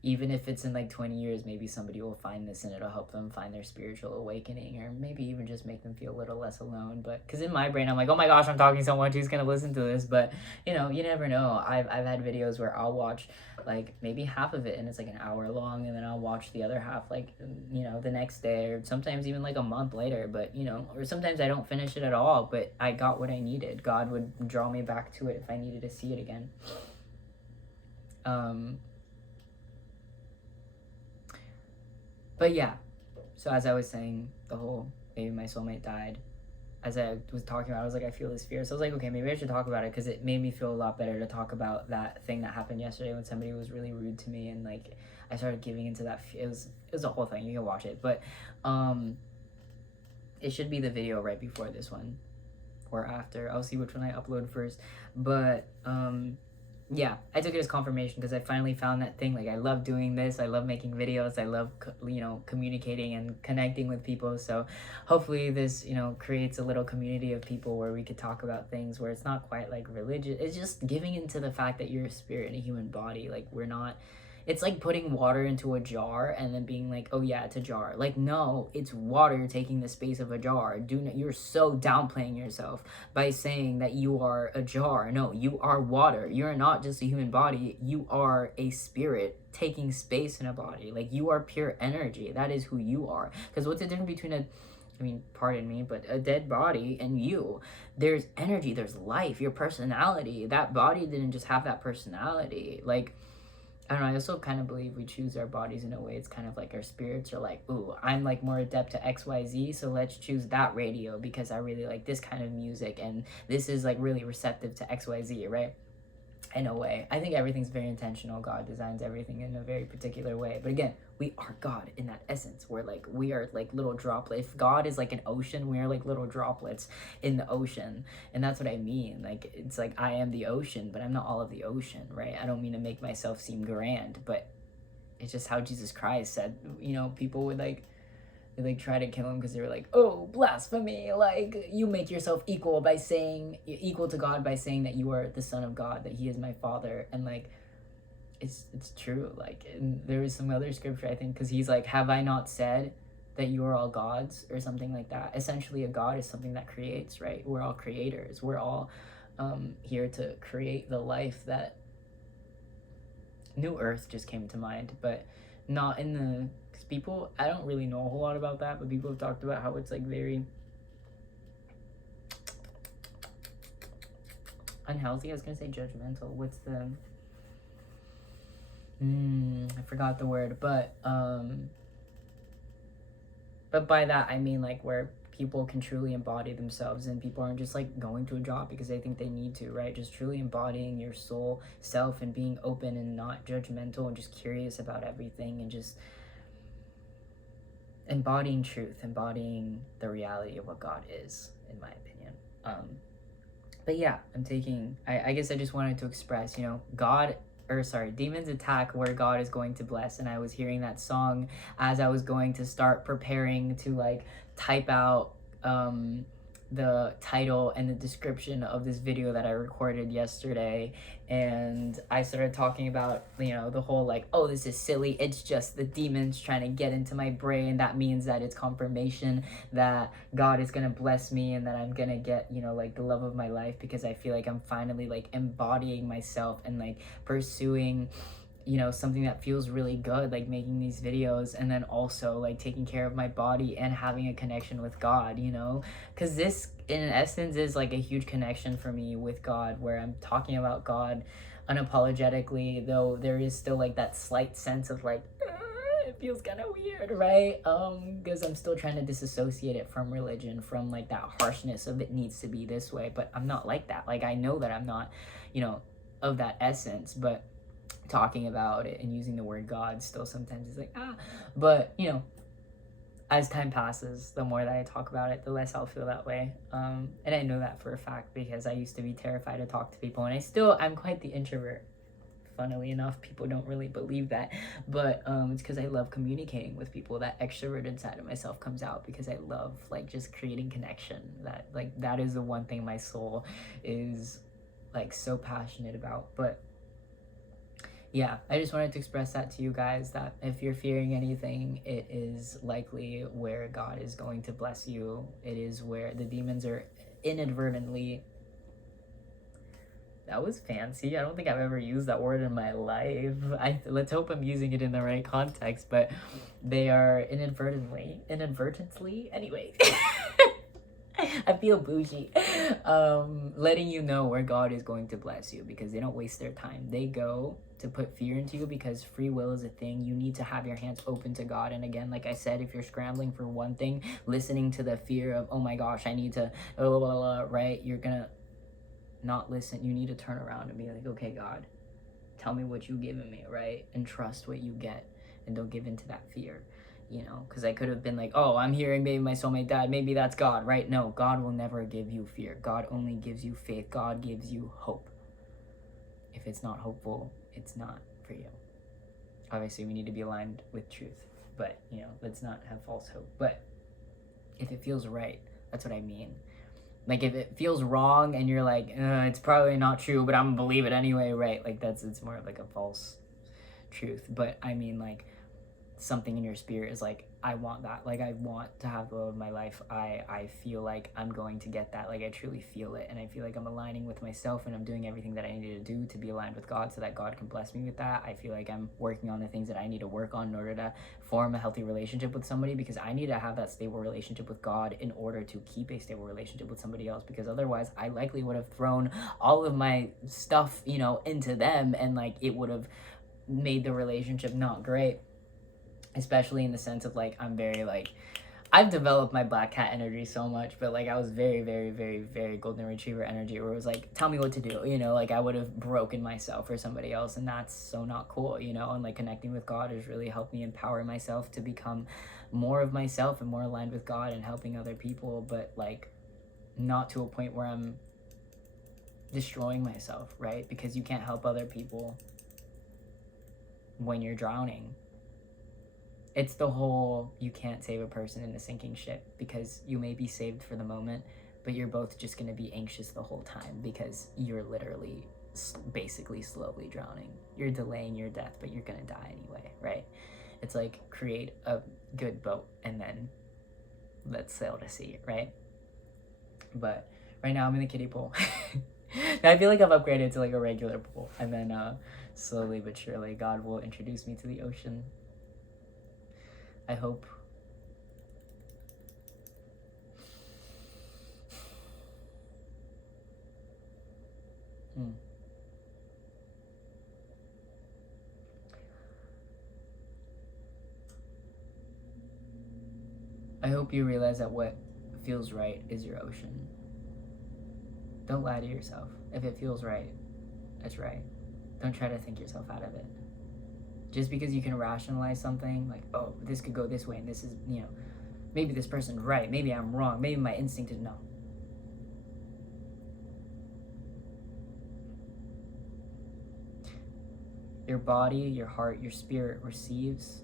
even if it's in like 20 years, maybe somebody will find this and it'll help them find their spiritual awakening, or maybe even just make them feel a little less alone. But because in my brain I'm like, oh my gosh, I'm talking so much, who's gonna listen to this? But you know, you never know. I've had videos where I'll watch like maybe half of it and it's like an hour long, and then I'll watch the other half like, you know, the next day, or sometimes even like a month later. But you know, or sometimes I don't finish it at all, but I got what I needed. God would draw me back to it if I needed to see it again. But yeah, so as I was saying, the whole maybe my soulmate died, as I was talking about, I was like, I feel this fear. So I was like, okay, maybe I should talk about it, because it made me feel a lot better to talk about that thing that happened yesterday when somebody was really rude to me, and like I started giving into that. It was a whole thing. You can watch it, but it should be the video right before this one or after. I'll see which one I upload first, but yeah, I took it as confirmation, because I finally found that thing. Like, I love doing this. I love making videos. I love, you know, communicating and connecting with people. So hopefully this, you know, creates a little community of people where we could talk about things where it's not quite like religious. It's just giving into the fact that you're a spirit in a human body. Like, we're not, it's like putting water into a jar and then being like, oh yeah, it's a jar. Like, no, it's water taking the space of a jar. You're so downplaying yourself by saying that you are a jar. No, you are water. You're not just a human body. You are a spirit taking space in a body. Like, you are pure energy. That is who you are. Because what's the difference between pardon me, but a dead body and you? There's energy, there's life, your personality. That body didn't just have that personality. Like, I don't know, I also kind of believe we choose our bodies in a way. It's kind of like our spirits are like, ooh, I'm like more adept to XYZ, so let's choose that radio because I really like this kind of music, and this is like really receptive to XYZ, right? In a way, I think everything's very intentional. God designs everything in a very particular way. But again, we are God in that essence. We are like little droplets. If God is like an ocean, we are like little droplets in the ocean. And that's what I mean. Like, it's like I am the ocean, but I'm not all of the ocean, right? I don't mean to make myself seem grand, but it's just how Jesus Christ said, you know, people would like try to kill him because they were like, oh, blasphemy, like you make yourself equal to God by saying that you are the son of God, that he is my father. And like it's true. Like, and there was some other scripture, I think, because he's like, have I not said that you are all gods, or something like that. Essentially, a god is something that creates, right? We're all creators. We're all here to create the life that New Earth just came to mind, but not in the people, I don't really know a whole lot about that, but people have talked about how it's like very unhealthy. I was gonna say judgmental. What's the I forgot the word, but by that I mean like where people can truly embody themselves, and people aren't just like going to a job because they think they need to, right? Just truly embodying your soul self and being open and not judgmental and just curious about everything, and just embodying truth, embodying the reality of what God is, in my opinion. But yeah, I guess I just wanted to express, demons attack where God is going to bless. And I was hearing that song as I was going to start preparing to like type out the title and the description of this video that I recorded yesterday. And I started talking about, the whole like, oh, this is silly. It's just the demons trying to get into my brain. That means that it's confirmation that God is going to bless me and that I'm going to get, like the love of my life, because I feel like I'm finally like embodying myself and like pursuing something that feels really good, like making these videos, and then also like taking care of my body and having a connection with God, because this in essence is like a huge connection for me with God, where I'm talking about God unapologetically, though there is still like that slight sense of like it feels kind of weird, right? Because I'm still trying to disassociate it from religion, from like that harshness of it needs to be this way, but I'm not like that. Like I know that I'm not of that essence, but talking about it and using the word God still sometimes is like, but as time passes, the more that I talk about it, the less I'll feel that way. And I know that for a fact because I used to be terrified to talk to people, and I'm quite the introvert. Funnily enough, people don't really believe that, but it's because I love communicating with people. That extroverted side of myself comes out because I love like just creating connection. That is the one thing my soul is like so passionate about. But yeah, I just wanted to express that to you guys, that if you're fearing anything, it is likely where God is going to bless you. It is where the demons are inadvertently... That was fancy. I don't think I've ever used that word in my life. Let's hope I'm using it in the right context, but they are inadvertently, anyway. I feel bougie. Letting you know where God is going to bless you, because they don't waste their time. They go to put fear into you because free will is a thing. You need to have your hands open to God. And again, like I said, if you're scrambling for one thing, listening to the fear of, oh my gosh, I need to, right? You're gonna not listen. You need to turn around and be like, okay, God, tell me what you've given me, right? And trust what you get, and don't give into that fear. Because I could have been like, oh, I'm hearing maybe my soulmate died, maybe that's God, right? No, God will never give you fear. God only gives you faith. God gives you hope. If it's not hopeful, it's not for you. Obviously, we need to be aligned with truth, but, let's not have false hope. But if it feels right, that's what I mean. Like, if it feels wrong and you're like, it's probably not true, but I'm gonna believe it anyway, right? Like, it's more of like a false truth. But I mean, like, something in your spirit is like, I want that. Like, I want to have the love of my life. I feel like I'm going to get that. Like, I truly feel it. And I feel like I'm aligning with myself, and I'm doing everything that I need to do to be aligned with God so that God can bless me with that. I feel like I'm working on the things that I need to work on in order to form a healthy relationship with somebody, because I need to have that stable relationship with God in order to keep a stable relationship with somebody else, because otherwise I likely would have thrown all of my stuff, into them, and like it would have made the relationship not great. Especially in the sense of like, I'm very like, I've developed my black cat energy so much, but like I was very, very, very, very golden retriever energy, where it was like, tell me what to do, like I would have broken myself for somebody else, and that's so not cool, and like connecting with God has really helped me empower myself to become more of myself and more aligned with God and helping other people, but like not to a point where I'm destroying myself, right? Because you can't help other people when you're drowning. It's the whole, you can't save a person in a sinking ship, because you may be saved for the moment, but you're both just going to be anxious the whole time because you're literally basically slowly drowning. You're delaying your death, but you're going to die anyway, right? It's like, create a good boat and then let's sail to sea, right? But right now I'm in the kiddie pool. I feel like I've upgraded to like a regular pool, and then slowly but surely God will introduce me to the ocean. I hope. I hope you realize that what feels right is your ocean. Don't lie to yourself. If it feels right, it's right. Don't try to think yourself out of it. Just because you can rationalize something, like, oh, this could go this way, and this is, maybe this person's right, maybe I'm wrong, maybe my instinct is no. Your body, your heart, your spirit receives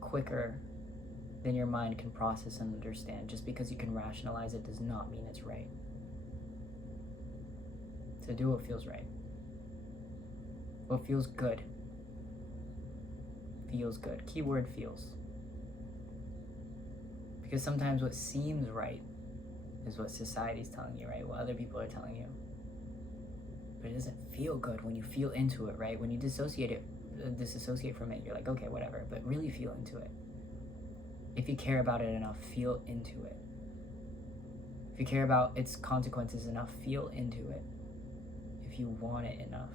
quicker than your mind can process and understand. Just because you can rationalize it does not mean it's right. So do what feels right. What feels good. Feels good. Keyword feels. Because sometimes what seems right is what society's telling you, right? What other people are telling you. But it doesn't feel good when you feel into it, right? When you disassociate from it, you're like, okay, whatever. But really feel into it. If you care about it enough, feel into it. If you care about its consequences enough, feel into it. If you want it enough,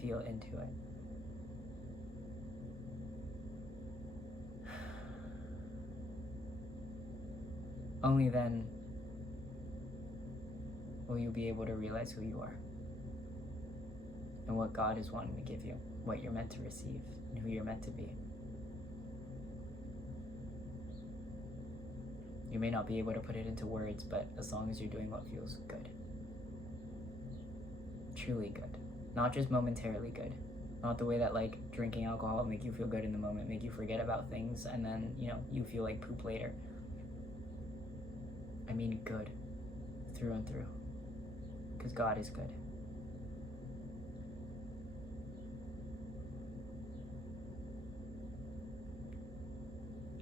feel into it. Only then will you be able to realize who you are and what God is wanting to give you, what you're meant to receive, and who you're meant to be. You may not be able to put it into words, but as long as you're doing what feels good. Truly good. Not just momentarily good. Not the way that like drinking alcohol make you feel good in the moment, make you forget about things, and then, you feel like poop later. I mean good. Through and through. Because God is good.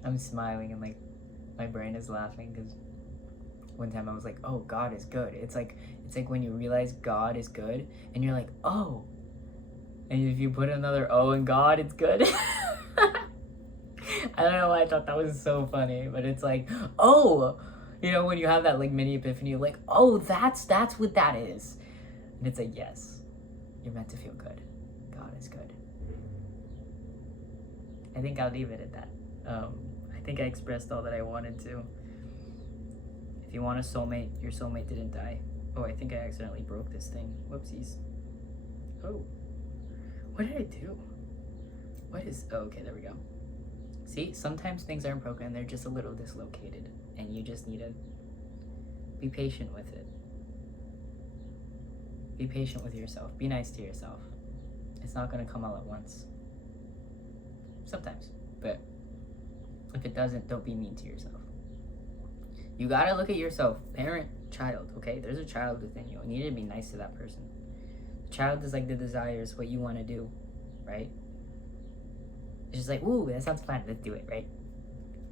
I'm smiling and like my brain is laughing because one time I was like, oh, God is good. It's like when you realize God is good and you're like, oh, and if you put another O in God, it's good. I don't know why I thought that was so funny, but it's like, oh, when you have that like mini epiphany, you're like, oh, that's what that is. And it's like, yes, you're meant to feel good. God is good. I think I'll leave it at that. I think I expressed all that I wanted to. If you want a soulmate, your soulmate didn't die. Oh, I think I accidentally broke this thing. Whoopsies. Oh. What did I do? Oh, okay, there we go. See, sometimes things aren't broken, they're just a little dislocated. And you just need to be patient with it. Be patient with yourself. Be nice to yourself. It's not going to come all at once. Sometimes. But if it doesn't, don't be mean to yourself. You gotta look at yourself. Parent, child, okay? There's a child within you. You need to be nice to that person. The child is like the desires, what you want to do, right? It's just like, ooh, that sounds fun. Let's do it, right?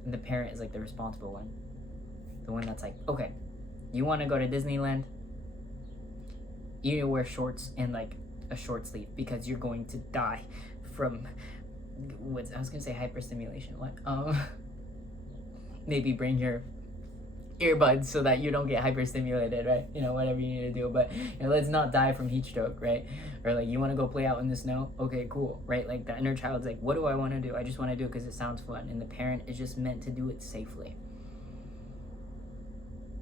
And the parent is like the responsible one. The one that's like, okay, you want to go to Disneyland? You need to wear shorts and like a short sleeve because you're going to die from I was gonna say hyperstimulation. What? Maybe bring your earbuds so that you don't get hyperstimulated, right? Whatever you need to do, but let's not die from heat stroke, right? Or like, you want to go play out in the snow? Okay, cool, right? Like the inner child's like, what do I want to do? I just want to do it because it sounds fun, and the parent is just meant to do it safely.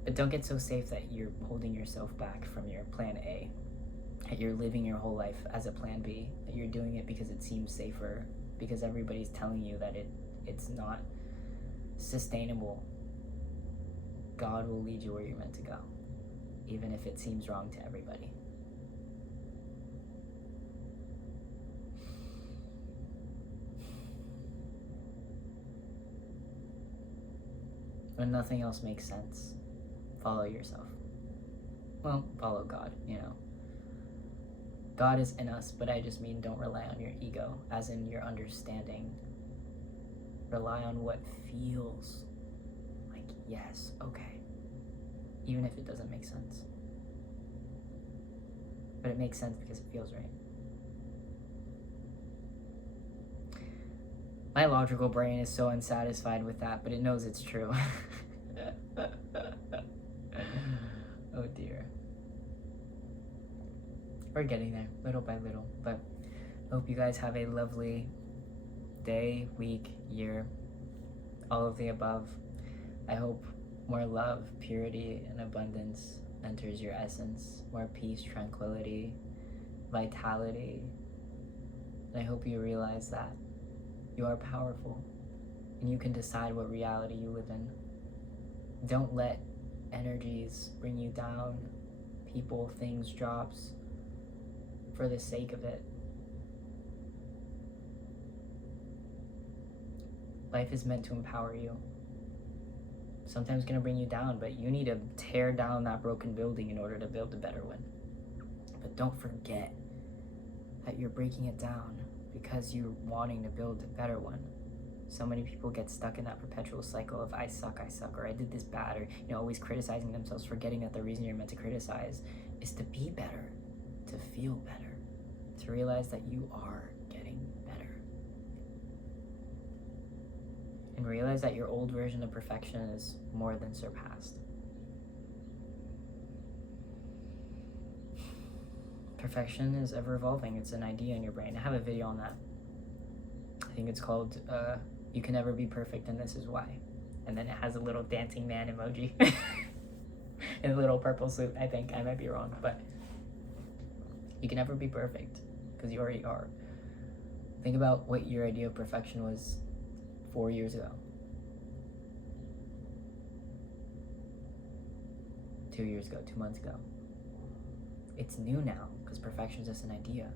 But don't get so safe that you're holding yourself back from your plan A, that you're living your whole life as a plan B, that you're doing it because it seems safer, because everybody's telling you that it's not sustainable. God will lead you where you're meant to go, even if it seems wrong to everybody. When nothing else makes sense, follow yourself. Well, follow God, God is in us, but I just mean don't rely on your ego, as in your understanding. Rely on what feels like, yes, okay. Even if it doesn't make sense. But it makes sense because it feels right. My logical brain is so unsatisfied with that, but it knows it's true. Oh dear. We're getting there, little by little, but I hope you guys have a lovely day, week, year, all of the above. I hope more love, purity, and abundance enters your essence, more peace, tranquility, vitality. And I hope you realize that you are powerful and you can decide what reality you live in. Don't let energies bring you down, people, things, jobs, for the sake of it. Life is meant to empower you. Sometimes it's going to bring you down, but you need to tear down that broken building in order to build a better one. But don't forget that you're breaking it down because you're wanting to build a better one. So many people get stuck in that perpetual cycle of I suck, or I did this bad, or always criticizing themselves, forgetting that the reason you're meant to criticize is to be better, to feel better, to realize that you are getting better. And realize that your old version of perfection is more than surpassed. Perfection is ever evolving. It's an idea in your brain. I have a video on that. I think it's called You Can Never Be Perfect and This Is Why. And then it has a little dancing man emoji in a little purple suit. I think I might be wrong, but you can never be perfect because you already are. Think about what your idea of perfection was 4 years ago, 2 years ago, 2 months ago. It's new now because perfection is just an idea.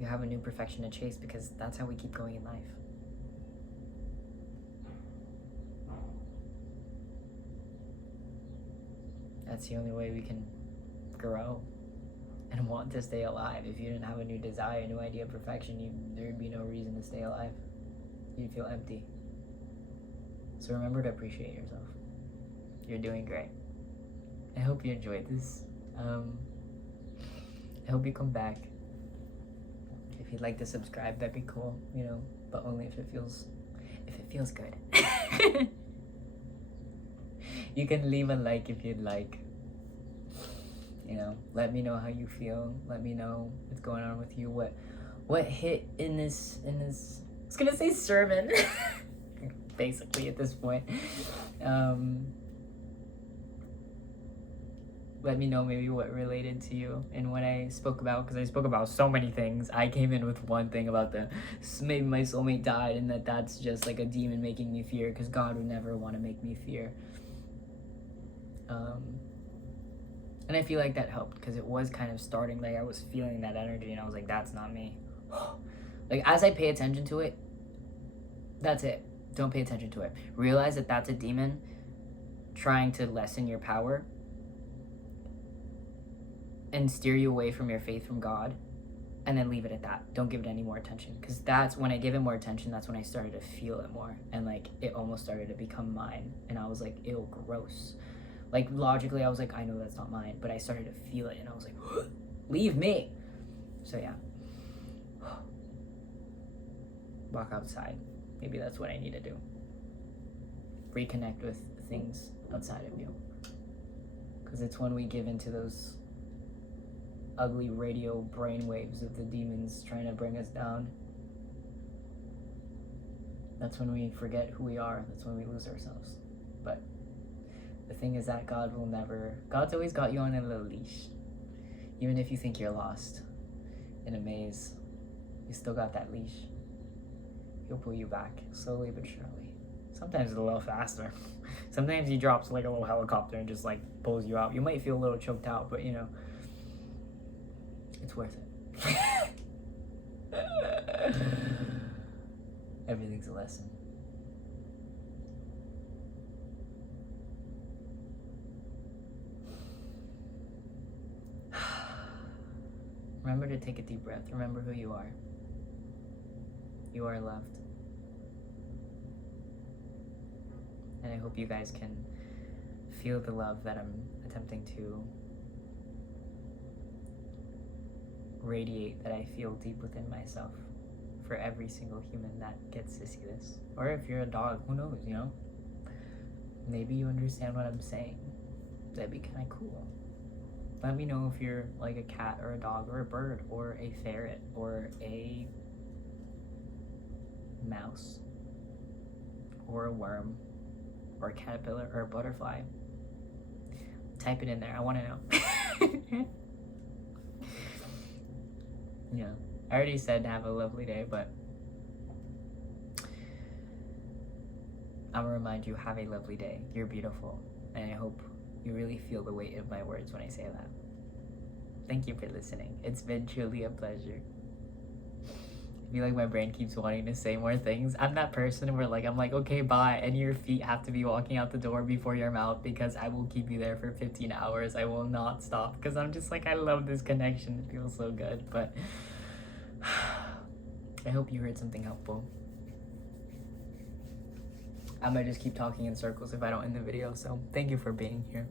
You have a new perfection to chase because that's how we keep going in life. That's the only way we can grow and want to stay alive. If you didn't have a new desire, a new idea of perfection, there'd be no reason to stay alive. You'd feel empty. So remember to appreciate yourself. You're doing great. I hope you enjoyed this. I hope you come back. If you'd like to subscribe, that'd be cool, but only if it feels good. You can leave a like if you'd like. Let me know how you feel. Let me know what's going on with you. What hit in this I was gonna say sermon. Basically at this point. Let me know maybe what related to you and what I spoke about, because I spoke about so many things. I came in with one thing about maybe my soulmate died and that's just like a demon making me fear, because God would never want to make me fear. And I feel like that helped, because it was kind of starting, like I was feeling that energy and I was like, that's not me. Like as I pay attention to it, that's it. Don't pay attention to it. Realize that that's a demon trying to lessen your power and steer you away from your faith from God, and then leave it at that. Don't give it any more attention, because that's when I gave it more attention, that's when I started to feel it more, and like it almost started to become mine, and I was like, ew, gross. Like logically I was like, I know that's not mine, but I started to feel it and I was like, leave me. So yeah, walk outside. Maybe that's what I need to do. Reconnect with things outside of you, because it's when we give into those ugly radio brainwaves of the demons trying to bring us down. That's when we forget who we are. That's when we lose ourselves. But the thing is that God's always got you on a little leash. Even if you think you're lost in a maze, you still got that leash. He'll pull you back, slowly but surely. Sometimes it's a little faster. Sometimes he drops like a little helicopter and just like pulls you out. You might feel a little choked out, but it's worth it. Everything's a lesson. Remember to take a deep breath. Remember who you are. You are loved. And I hope you guys can feel the love that I'm attempting to radiate, that I feel deep within myself, for every single human that gets to see this. Or if you're a dog, who knows, Maybe you understand what I'm saying. That'd be kind of cool. Let me know if you're like a cat or a dog or a bird or a ferret or a mouse or a worm or a caterpillar or a butterfly. Type it in there. I want to know. Yeah. I already said have a lovely day, but I'm gonna remind you, have a lovely day. You're beautiful. And I hope you really feel the weight of my words when I say that. Thank you for listening. It's been truly a pleasure. I feel like my brain keeps wanting to say more things. I'm that person where I'm like, okay, bye, and your feet have to be walking out the door before your mouth, because I will keep you there for 15 hours. I will not stop, because I'm just like, I love this connection. It feels so good. But I hope you heard something helpful. I might just keep talking in circles if I don't end the video, so thank you for being here.